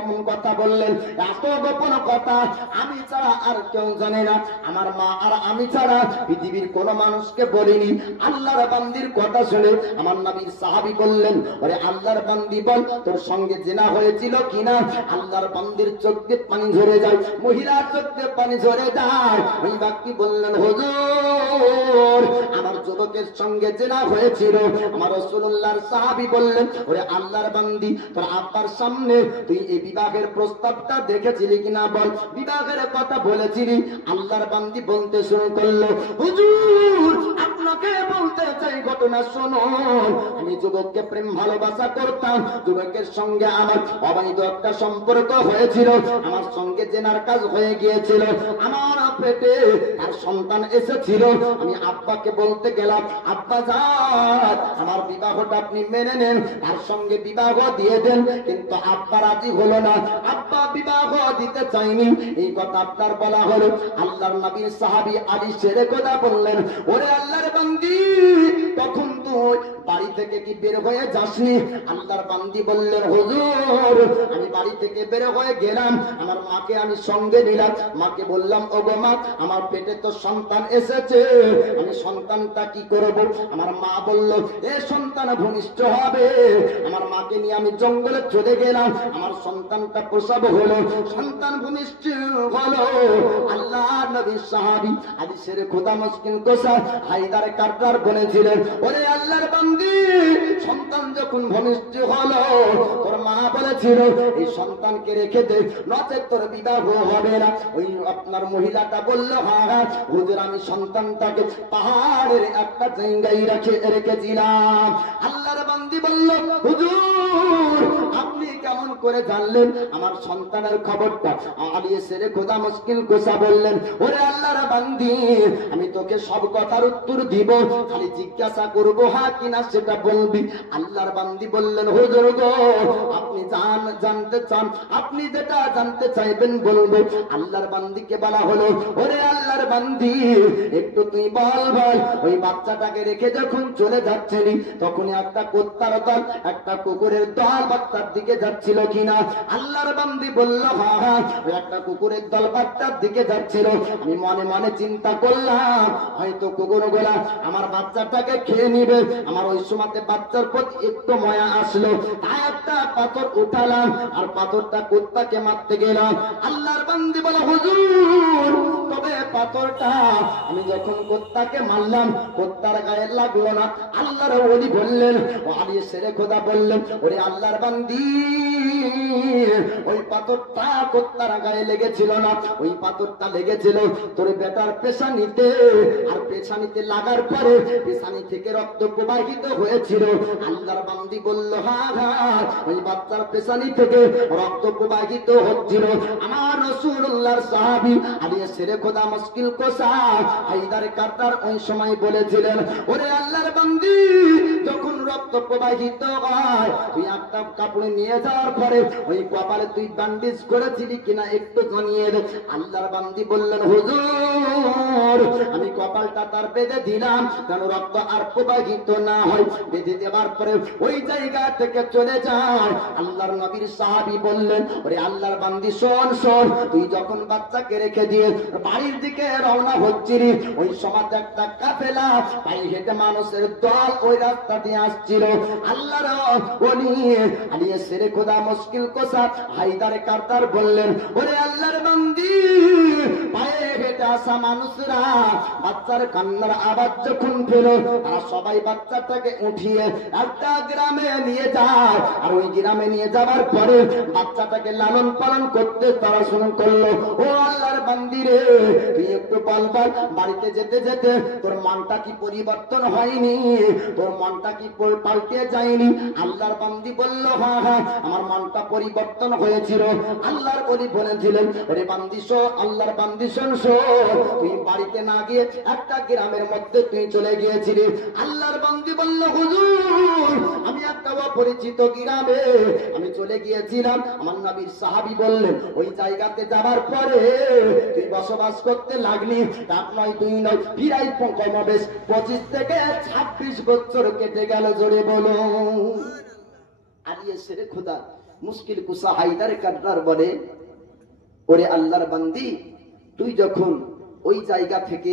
এমন কথা বললেন, এত গোপন কথা আমি ছাড়া আর কেউ জানে না, আমার মা আর আমি ছাড়া পৃথিবীর কোন মানুষকে বলিনি। আল্লাহর বান্দির কথা শুনে আমার নবীর সাহাবী বললেন, ওরে আল্লাহর বান্দি বল তোর সঙ্গে জেনা হয়েছিল কিনা। আল্লাহর বান্দির চোখ দিয়ে পানি ঝরে যায়, মহিলার চোখ দিয়ে পানি ঝরে যায়। ওই ব্যক্তি বললেন, হুজুর আমার যুবকের সঙ্গে জেনা হয়েছিল। আমার রাসূলুল্লাহর সাহাবী বললেন, ওরে আল্লাহর বান্দি তোর আব্বার সামনে তুই এই বিবাহের প্রস্তাবটা দেখেছিলি কিনা বল। বিবাহের কথা বলেছিলি। আল্লাহর বান্দি বলতে শুরু করলো, হুজুর আপনাকে বলতে চাই ঘটনা শুনুন। আমি যুবককে প্রেম ভালোবাসা করতাম, যুবকের সঙ্গে আমার অবৈধ একটা সম্পর্ক হয়েছিল, আমার সঙ্গে জেনার কাজ হয়ে গিয়েছিল, আমার পেটে তার সন্তান এসেছিল। আমি আব্বাকে বলতে গেলাম, আব্বা যান আমার বিবাহটা আপনি মেনে নেন, তার সঙ্গে বিবাহ দিয়ে দেন। কিন্তু আব্বা রাজি হলো না, আব্বা বিবাহ দিতে চাইনি। এই কথা আপনার বলা হলো। আল্লাহর নবীর সাহাবী আলী শেরে কথা বললেন, ওরে আল্লাহর বান্দি তখন তুই বাড়ি থেকে কি বের হয়ে যাসনি? আল্লাহর বান্দি বললেন, হুজুর আমি বাড়ি থেকে বের হয়ে গেলাম, আমার মাকে আমি সঙ্গে নিলাম। মাকে বললাম, ও গো মা আমার পেটে তো সন্তান এসেছে, আমি সন্তানটা কি করব? আমার মা বলল, এ সন্তান ভূমিষ্ঠ হবে। আমার মাকে নিয়ে আমি জঙ্গলে চলে গেলাম, আমার সন্তানটা প্রসব হলো, সন্তান ভূমিষ্ঠ হলো। আল্লাহ নবীর সাহাবী হাদিসের খোদা মুশকিল কুসা হায়দার কারদার বলেছিলেন, ওরে আল্লাহর বান্দি সন্তান যখন ভূমিষ্ঠ হলো, তোর মা বলেছিল এই সন্তানকে রেখে দে, নচেৎ তোর বিবাহ হবে না। ওই আপনার মহিলাটা বলল, হ্যাঁ হুজুর আমি সন্তানটাকে পাহাড়ের একটা জায়গায় রেখেছিলাম। আল্লাহর বান্দি বলল, হুজুর আপনি কেমন করে জানলেন আমার সন্তানের খবরটা? আলী শেরে খোদা মুশকিল কুসা বললেন, ওরে আল্লাহর বান্দি আমি তোকে সব কথার উত্তর দিব, খালি জিজ্ঞাসা করবো হ্যাঁ কিনা সেটা বলবি। আল্লাহর বান্দি বললেন, হুজুর গো আপনি জানতে চান, আপনি যেটা জানতে চাইবেন বলবো। আল্লাহর বান্দিকে বলা হলো, ওরে আল্লাহর বান্দি একটু তুই বল, ওই বাচ্চাটাকে রেখে যখন চলে যাচ্ছিলি তখন একটা কুত্তার দল একটা কুকুরের দল বাচ্চার দিকে যাচ্ছিল কিনা? আল্লাহর বান্দি বলল, হ্যাঁ ওই একটা কুকুরের দল বাচ্চার দিকে যাচ্ছিল। আমি মনে মনে চিন্তা করলাম হয়তো কুকুরগুলা আমার বাচ্চাটাকে খেয়ে নিবে। আমার ওই সময়তে বাচ্চার প্রতি একটু মায়া আসলো, তাই একটা পাথর উঠালাম আর পাথরটা কুত্তাকে মারতে গেলাম। আল্লাহর বান্দি বলে, হুজুর তবে পাথরটা আমি যখন কুত্তাকে মারলাম কুত্তার গায়ে লাগলো না। আল্লাহর ওলি বললেন, ও আলী শেরে খোদা বললেন, ওরে আল্লাহর বান্দি ওই পাথরটা কুত্তার গায়ে লেগেছিল না, ওই পাথরটা লেগেছিল তোর বেটার পেশানিতে, আর পেশানিতে লাগার পরে পেশানি থেকে রক্ত প্রবাহিত হয়েছিল। আল্লাহর বান্দি বলল, হ্যাঁ ওই বাচ্চার পেশানি থেকে রক্ত প্রবাহিত হচ্ছিল। আমার রাসূলুল্লাহর সাহাবী আলী শেরে খোদা মুশকিল কুসা হায়দার কারদার ওই সময় বলেছিলেন, ওরে আল্লাহর বান্দি যখন রক্ত প্রবাহিত হয় তুই একটা কাপড়ে নিয়ে যাওয়ার পরে ওই কপালে তুই ব্যান্ডেজ করেছিলি কিনা একটু জানিয়ে দে। আল্লাহর বান্দি বললেন, হুজুর আমি কপালটা তার বেঁধে দিলাম যেন রক্ত আর প্রবাহিত না হয়। বেঁধে দেওয়ার পরে ওই জায়গা থেকে চলে যায়। আল্লাহর নবীর সাহাবী বললেন, ওরে আল্লাহর বান্দি শোন শোন, তুই যখন বাচ্চাকে রেখে দিয়ে বাড়ির দিকে রওনা হচ্ছিলি ওই সময় একটা কাফেলা পায়ে হেঁটে মানুষের দল ওই রাস্তা দিয়ে আসছিল। আল্লাহর ওলি আলী শেরে খোদা মুশকিল কুসা হায়দার কারদার বললেন, ওরে আল্লাহর বান্দি পায়ে হেঁটে আসা মানুষরা বাচ্চার কান্নার আওয়াজ যখন পেল, তারা সবাই বাচ্চাটাকে উঠিয়ে একটা গ্রামে নিয়ে যায়। আর ওই গ্রামে নিয়ে যাওয়ার পরে বাচ্চাটাকে লালন পালন করতে তারা শুরু করলো। ও আল্লাহর বান্দি রে, তুই একটু বলবার বাড়িতে যেতে যেতে তোর মনটা কি পরিবর্তন হয়নি? তোর মনটা কি পাল্টে যায়নি? আল্লাহর বান্দি বলল, হ্যাঁ হ্যাঁ, আমার মনটা পরিবর্তন হয়েছিল। আল্লাহর ওলি বলেছিলেন, ওরে বান্দি শো, আল্লাহর বান্দি শোন, তুই বাড়িতে না গিয়ে একটা গ্রামের মধ্যে তুই চলে গিয়েছিলি। আল্লাহর বান্দি বলল, হুজুর, আমি একটা অপরিচিত গ্রামে আমি চলে গিয়েছিলাম। আমার নবীর সাহাবী বললেন, ওই জায়গাতে যাবার পরে তুই বসবাস করতে লাগলি, এক নয় দুই নয়, ফিরাই কমবেশ 25 থেকে 26 বছর কেটে গেল। জোরে বলো। আলিয়ে সেরে খোদা মুশকিল কুসা হায়দার কাররার বলে, ওরে আল্লাহর বান্দি, তুই যখন ওই জায়গা থেকে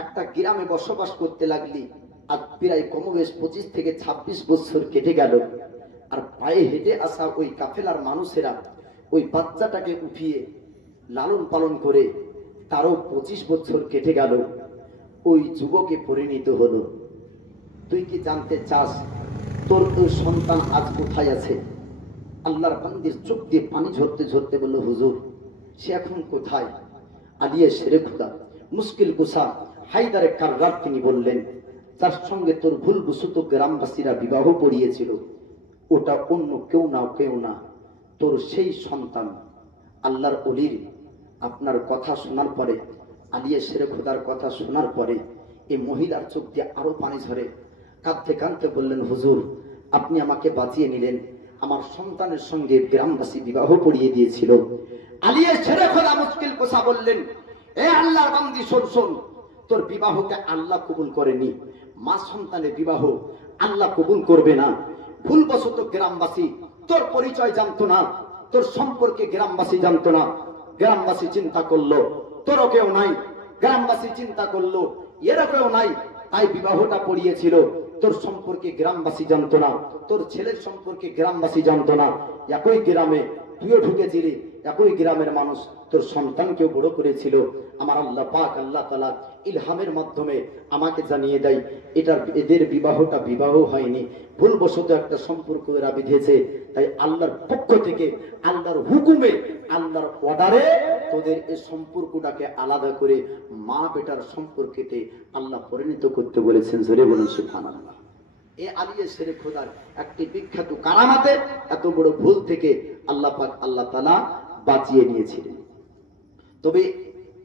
একটা গ্রামে বসবাস করতে লাগলি, আর প্রায় কমবেশ 25 থেকে 26 বছর কেটে গেল, আর পায়ে হেঁটে আসা ওই কাফেলার মানুষেরা ওই বাচ্চাটাকে উঠিয়ে লালন পালন করে তারও 25 বছর কেটে গেল, ওই যুবকে পরিণত হলো। তুই কি জানতে চাস তোর ওই সন্তান আজ কোথায় আছে? আল্লাহর বান্দির চোখ দিয়ে পানি ঝরতে ঝরতে বলল, হুজুর, সে এখন কোথায়? আলিয়ে সেরে খোদা মুশকিল কুসা হায়দারে কাররার তিনি বললেন, যার সঙ্গে তোর ভুলবশত গ্রামবাসীরা বিবাহ পড়িয়েছিল, ওটা অন্য কেউ না, তোর সেই সন্তান। আল্লাহর ওলির আপনার কথা শোনার পরে, আলিয়ে সেরে খোদার কথা শোনার পরে এই মহিলার চোখ দিয়ে আরো পানি ঝরে। কাঁদতে কাঁদতে বললেন, হুজুর, আপনি আমাকে বাঁচিয়ে নিলেন, আমার সন্তানের সঙ্গে গ্রামবাসী বিবাহ পড়িয়ে দিয়েছিল। আলিয়ে সেরে খোদা মুশকিল কুসা বললেন, এ আল্লাহর বান্দি, শোন, তোর বিবাহকে আল্লাহ কবুল করেনি। মা সন্তানের বিবাহ আল্লাহ কবুল করবে না। ভুলবশত গ্রামবাসী তোর পরিচয় জানতো না, তোর সম্পর্কে গ্রামবাসী জানতো না। গ্রামবাসী চিন্তা করলো তোরও কেউ নাই, গ্রামবাসী চিন্তা করলো এরও কেউ নাই, তাই বিবাহটা পড়িয়েছিল। তোর সম্পর্কে গ্রামবাসী জানতো না, তোর ছেলের সম্পর্কে গ্রামবাসী জানতো না। একই গ্রামে তুইও ঢুকেছিলি, একই গ্রামের মানুষ তোর সন্তানকেও বড় করেছিল। আমার আল্লাহ পাক আল্লাহ তাআলা ইলহামের মাধ্যমে আমাকে জানিয়ে দেয়, এদের বিবাহটা বিবাহ হয়নি, ভুলবশত একটা সম্পর্ক এরা বিধেছে। তাই আল্লাহর পক্ষ থেকে, আল্লাহর হুকুমে, আল্লাহর অর্ডারে তোদের এই সম্পর্কটাকে আলাদা করে মা বেটার সম্পর্কেতে আল্লাহ পরিণত করতে বলেছেন। জোরে বলুন সুবহানাল্লাহ। এ আলিয়ে সেরে খোদার একটি বিখ্যাত কারামাতে এত বড় ভুল থেকে আল্লাহ পাক আল্লাহ তাআলা বাঁচিয়ে নিয়েছিলেন। তবে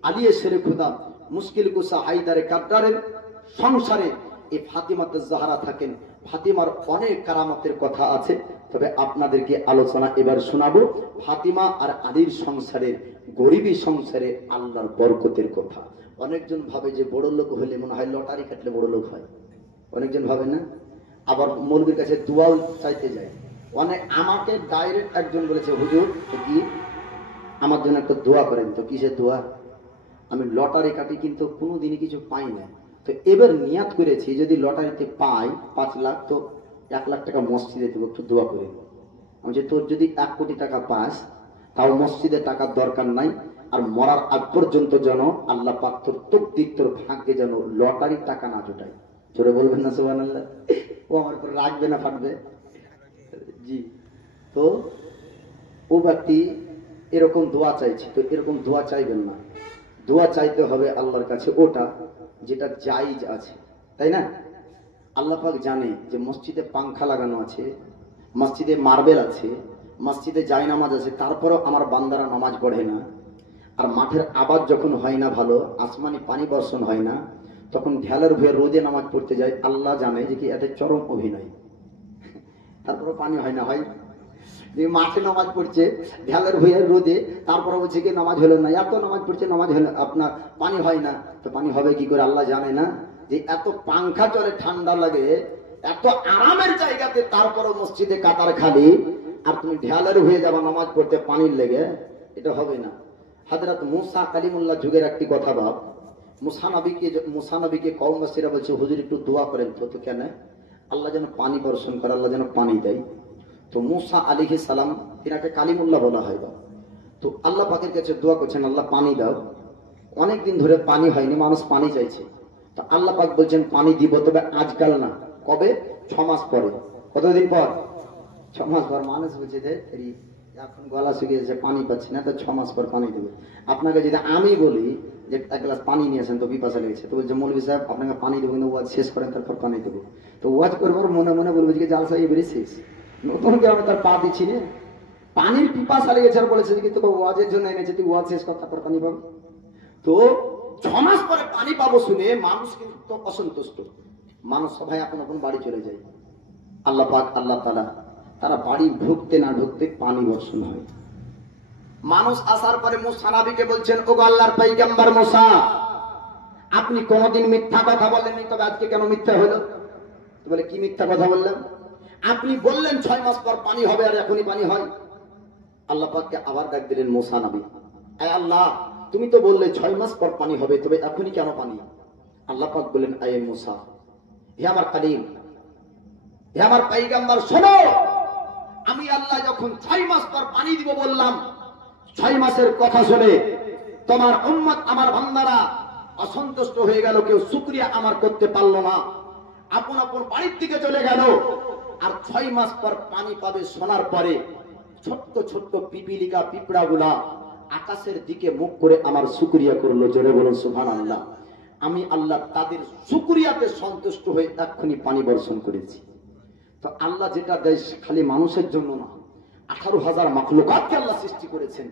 আলিয়ে সেরে খোদা মুশকিল কুসা হায়দারে কাররারের সংসারে এই ফাতিমাতে জাহরা থাকেন। ফাতিমার অনেক কারামতের কথা আছে, তবে আপনাদেরকে আলোচনা এবার শোনাবো ফাতিমা আর আলীর সংসারের, গরিবী সংসারে আল্লাহর বরকতের কথা। অনেকজন ভাবে যে বড় লোক হলে মনে হয় লটারি কাটলে বড় লোক হয়, অনেকজন ভাবে না। আবার মৌলবীর কাছে দোয়াও চাইতে যায় অনেক। আমাকে ডাইরেক্ট একজন বলেছে, হুজুর কি আমার জন্য একটা দোয়া করেন। তো কিসের দোয়া? আমি লটারি কাটি কিন্তু কোনোদিনই কিছু পাই না, তো এবার নিয়াত করেছি যদি লটারিতে পাই 5 লাখ, তো 1 লাখ টাকা মসজিদে দেবো, একটু দোয়া করে। আমি যে তোর যদি 1 কোটি টাকা পাস, তাও মসজিদে টাকার দরকার নাই, আর মরার আগ পর্যন্ত যেন আল্লাহ পাক তোর তকদির, তোর ভাগ্যে যেন লটারির টাকা না জোটায়। জোরে বলবেন না সুবহানাল্লাহ। ও আমার উপর রাখবে না ফাটবে? জি। তো ও ব্যক্তি এরকম দোয়া চাইছে, তো এরকম দোয়া চাইবেন না। দোয়া চাইতে হবে আল্লাহর কাছে ওটা যেটা জায়েজ আছে, তাই না? আল্লাহ পাক জানে যে মসজিদে পাংখা লাগানো আছে, মসজিদে মার্বেল আছে, মসজিদে জায়নামাজ আছে, তারপরেও আমার বান্দারা নামাজ পড়ে না। আর মাঠের আবাদ যখন হয় না ভালো, আসমানি পানি বর্ষণ হয় না, তখন ঢেলার ভুয়ে রোদে নামাজ পড়তে যায়। আল্লাহ জানে যে কি এতে চরম অভিনয়, তারপরে পানি হয় না। হয় যে মাঠে নামাজ পড়ছে ঢেলার ভুয়ে রোদে, তারপরে বলছে কি নামাজ হলো না, এত নামাজ পড়ছে নামাজ হলো আপনার পানি হয় না। তো পানি হবে কি করে? আল্লাহ জানে না যে এত পাংখা চলে, ঠান্ডা লাগে, এত আরামের জায়গাতে, তারপরে মসজিদে কাতার খালি, আর তুমি ঢেলার হয়ে যাবা নামাজ পড়তে পানির লেগে? এটা হবে না। হযরত মুসা কালিমুল্লাহ যুগের একটি কথা ভাব, মুসা নবীকে কওমবাসীরা বলছে, হুজুর একটু দোয়া করেন। তো কেন? আল্লাহ যেন পানি বর্ষণ করে, আল্লাহ যেন পানি দেয়। তো মুসা আলাইহিস সালাম, তিনাকে কালিমুল্লাহ বলা হয়। তো আল্লাহ পাকের কাছে দোয়া করছেন, আল্লাহ পানি দাও। অনেকদিন ধরে পানি হয়নি, মানুষ পানি চাইছে। তো আল্লাহ পাক বলছেন পানি দিব, তবে আজকাল না। কবে? 6 মাস পরে। কতদিন পর? 6 মাস পর। মানুষ বলছে যে এখন গলা শুকিয়ে যাচ্ছে, পানি পাচ্ছি না, তো 6 মাস পর পানি দেবে। আপনাকে যদি আমি বলি যে এক গ্লাস পানি নিয়ে আসেন, তো পিপাসা লেগেছে, তো বলছে মৌলভী সাহেব আপনাকে পানি দেবো, কিন্তু ওয়াজ শেষ করেন তারপর পানি দেবো। তো ওয়াজ করবার মনে মনে বলবো যে জালসা এবারে শেষ, নতুন করে আমি তার পা দিচ্ছি না। পানির পিপাসা লেগেছে আর বলেছে কিন্তু ওয়াজের জন্য এনেছে, তুই ওয়াজ শেষ কর তারপর পানি পাবো। তো 6 মাস পরে পানি পাবো শুনে মানুষ কিন্তু অসন্তুষ্ট। মানুষ সবাই আপন আপন বাড়ি চলে যায়। আল্লাহ পাক আল্লাহ তাআলা তারা বাড়ি ঢুকতে না ঢুকতে পানি বর্ষণ হয়। মানুষ আসার পরে মুসা নবীকে বলছেন, ওগো আল্লাহর পয়গম্বর মুসা, আপনি কোনদিন মিথ্যা কথা বলেননি, তবে আজকে কেন মিথ্যা হলো? তো বলে কি মিথ্যা কথা বললাম? আপনি বললেন 6 মাস পর পানি হবে, আর এখনই পানি হয়। আল্লাহ পাককে আবার ডাক দিলেন মুসা নবী, আয় আল্লাহ, তুমি তো বললে 6 মাস পর পানি হবে, তবে এখনই কেন পানি? আল্লাহ পাক বললেন, আয় মুসা, হে আমার কালিম, হে আমার পয়গম্বর, শোনো, আমি আল্লাহ যখন 6 মাস পর পানি দিব বললাম, 6 মাসের কথা শুনে তোমার উম্মত আমার বান্দারা অসন্তুষ্ট হয়ে গেল, কেউ শুকরিয়া আমার করতে পারলো না, আপন আপন বাড়ির দিকে চলে গেল। আর 6 মাস পর পানি পাবে শোনার পরে ছোট্ট ছোট্ট পিপিলিকা পিঁপড়াগুলা আকাশের দিকে মুখ করে আমার শুকরিয়া করলো। জোরে বলুন সুবহানাল্লাহ। আমি আল্লাহ তাদের শুকরিয়াতে সন্তুষ্ট হয়ে এক্ষুনি পানি বর্ষণ করেছি। তো আল্লাহ যেটা দেয় খালি মানুষের জন্য না, 18,000 মাখলুকাতকে আল্লাহ সৃষ্টি করেছেন।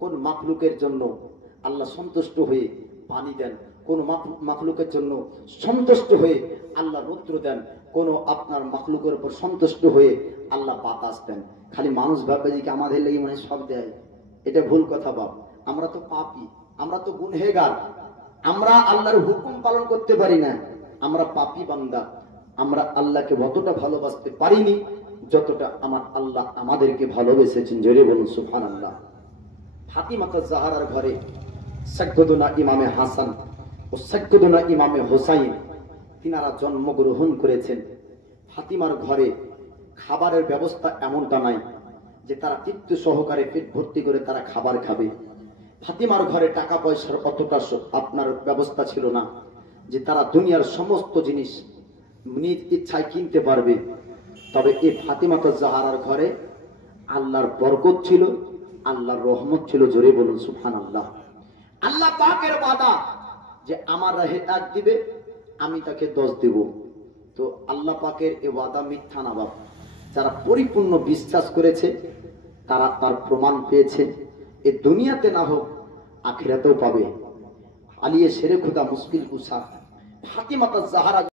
কোন মাখলুকের জন্য আল্লাহ সন্তুষ্ট হয়ে পানি দেন, কোন মাখলুকের জন্য সন্তুষ্ট হয়ে আল্লাহ রৌদ্র দেন, কোন আপনার মাখলুকের উপর সন্তুষ্ট হয়ে আল্লাহ বাতাস দেন। খালি মানুষ ভাববে যে আমাদের লেগে মানে সব দেয়, এটা ভুল কথা বাপ। আমরা তো পাপী, আমরা তো গুনহেগার, আমরা আল্লাহর হুকুম পালন করতে পারি না, আমরা পাপী বান্দা। আমরা আল্লাহকে অতটা ভালোবাসতে পারিনি যতটা আমার আল্লাহ আমাদেরকে ভালোবেসেছেন। জোরে বলুন সুবহানাল্লাহ। ফাতিমা জাহরার ঘরে সাইয়্যিদুনা ইমামে হাসান ও সাইয়্যিদুনা ইমামে হোসাইন তিনারা জন্মগ্রহণ করেছেন। ফাতিমার ঘরে খাবারের ব্যবস্থা এমনটা নাই যে তারা তৃপ্তি সহকারে পেট ভর্তি করে তারা খাবার খাবে। ফাতিমার ঘরে টাকা পয়সার অতটা আপনার ব্যবস্থা ছিল না যে তারা দুনিয়ার সমস্ত জিনিস নিজ ইচ্ছায় কিনতে পারবে। তবে এই ফাতিমা জাহরার ঘরে আল্লাহর বরকত ছিল, আল্লাহর রহমত ছিল। জোরে বলুন সুবহানাল্লাহ। আল্লাহ পাকের ওয়াদা যে আমার রাহে 1 দিবে, আমি তাকে 10 দেব। তো আল্লাহ পাকের এই ওয়াদা মিথ্যা না বাপ। যারা পরিপূর্ণ বিশ্বাস করেছে তারা তার প্রমাণ পেয়েছে, এই দুনিয়াতে না হোক আখিরাতেও পাবে। আলিয়ে শেরে খুদা মুশকিল কুশা ফাতিমা জাহরা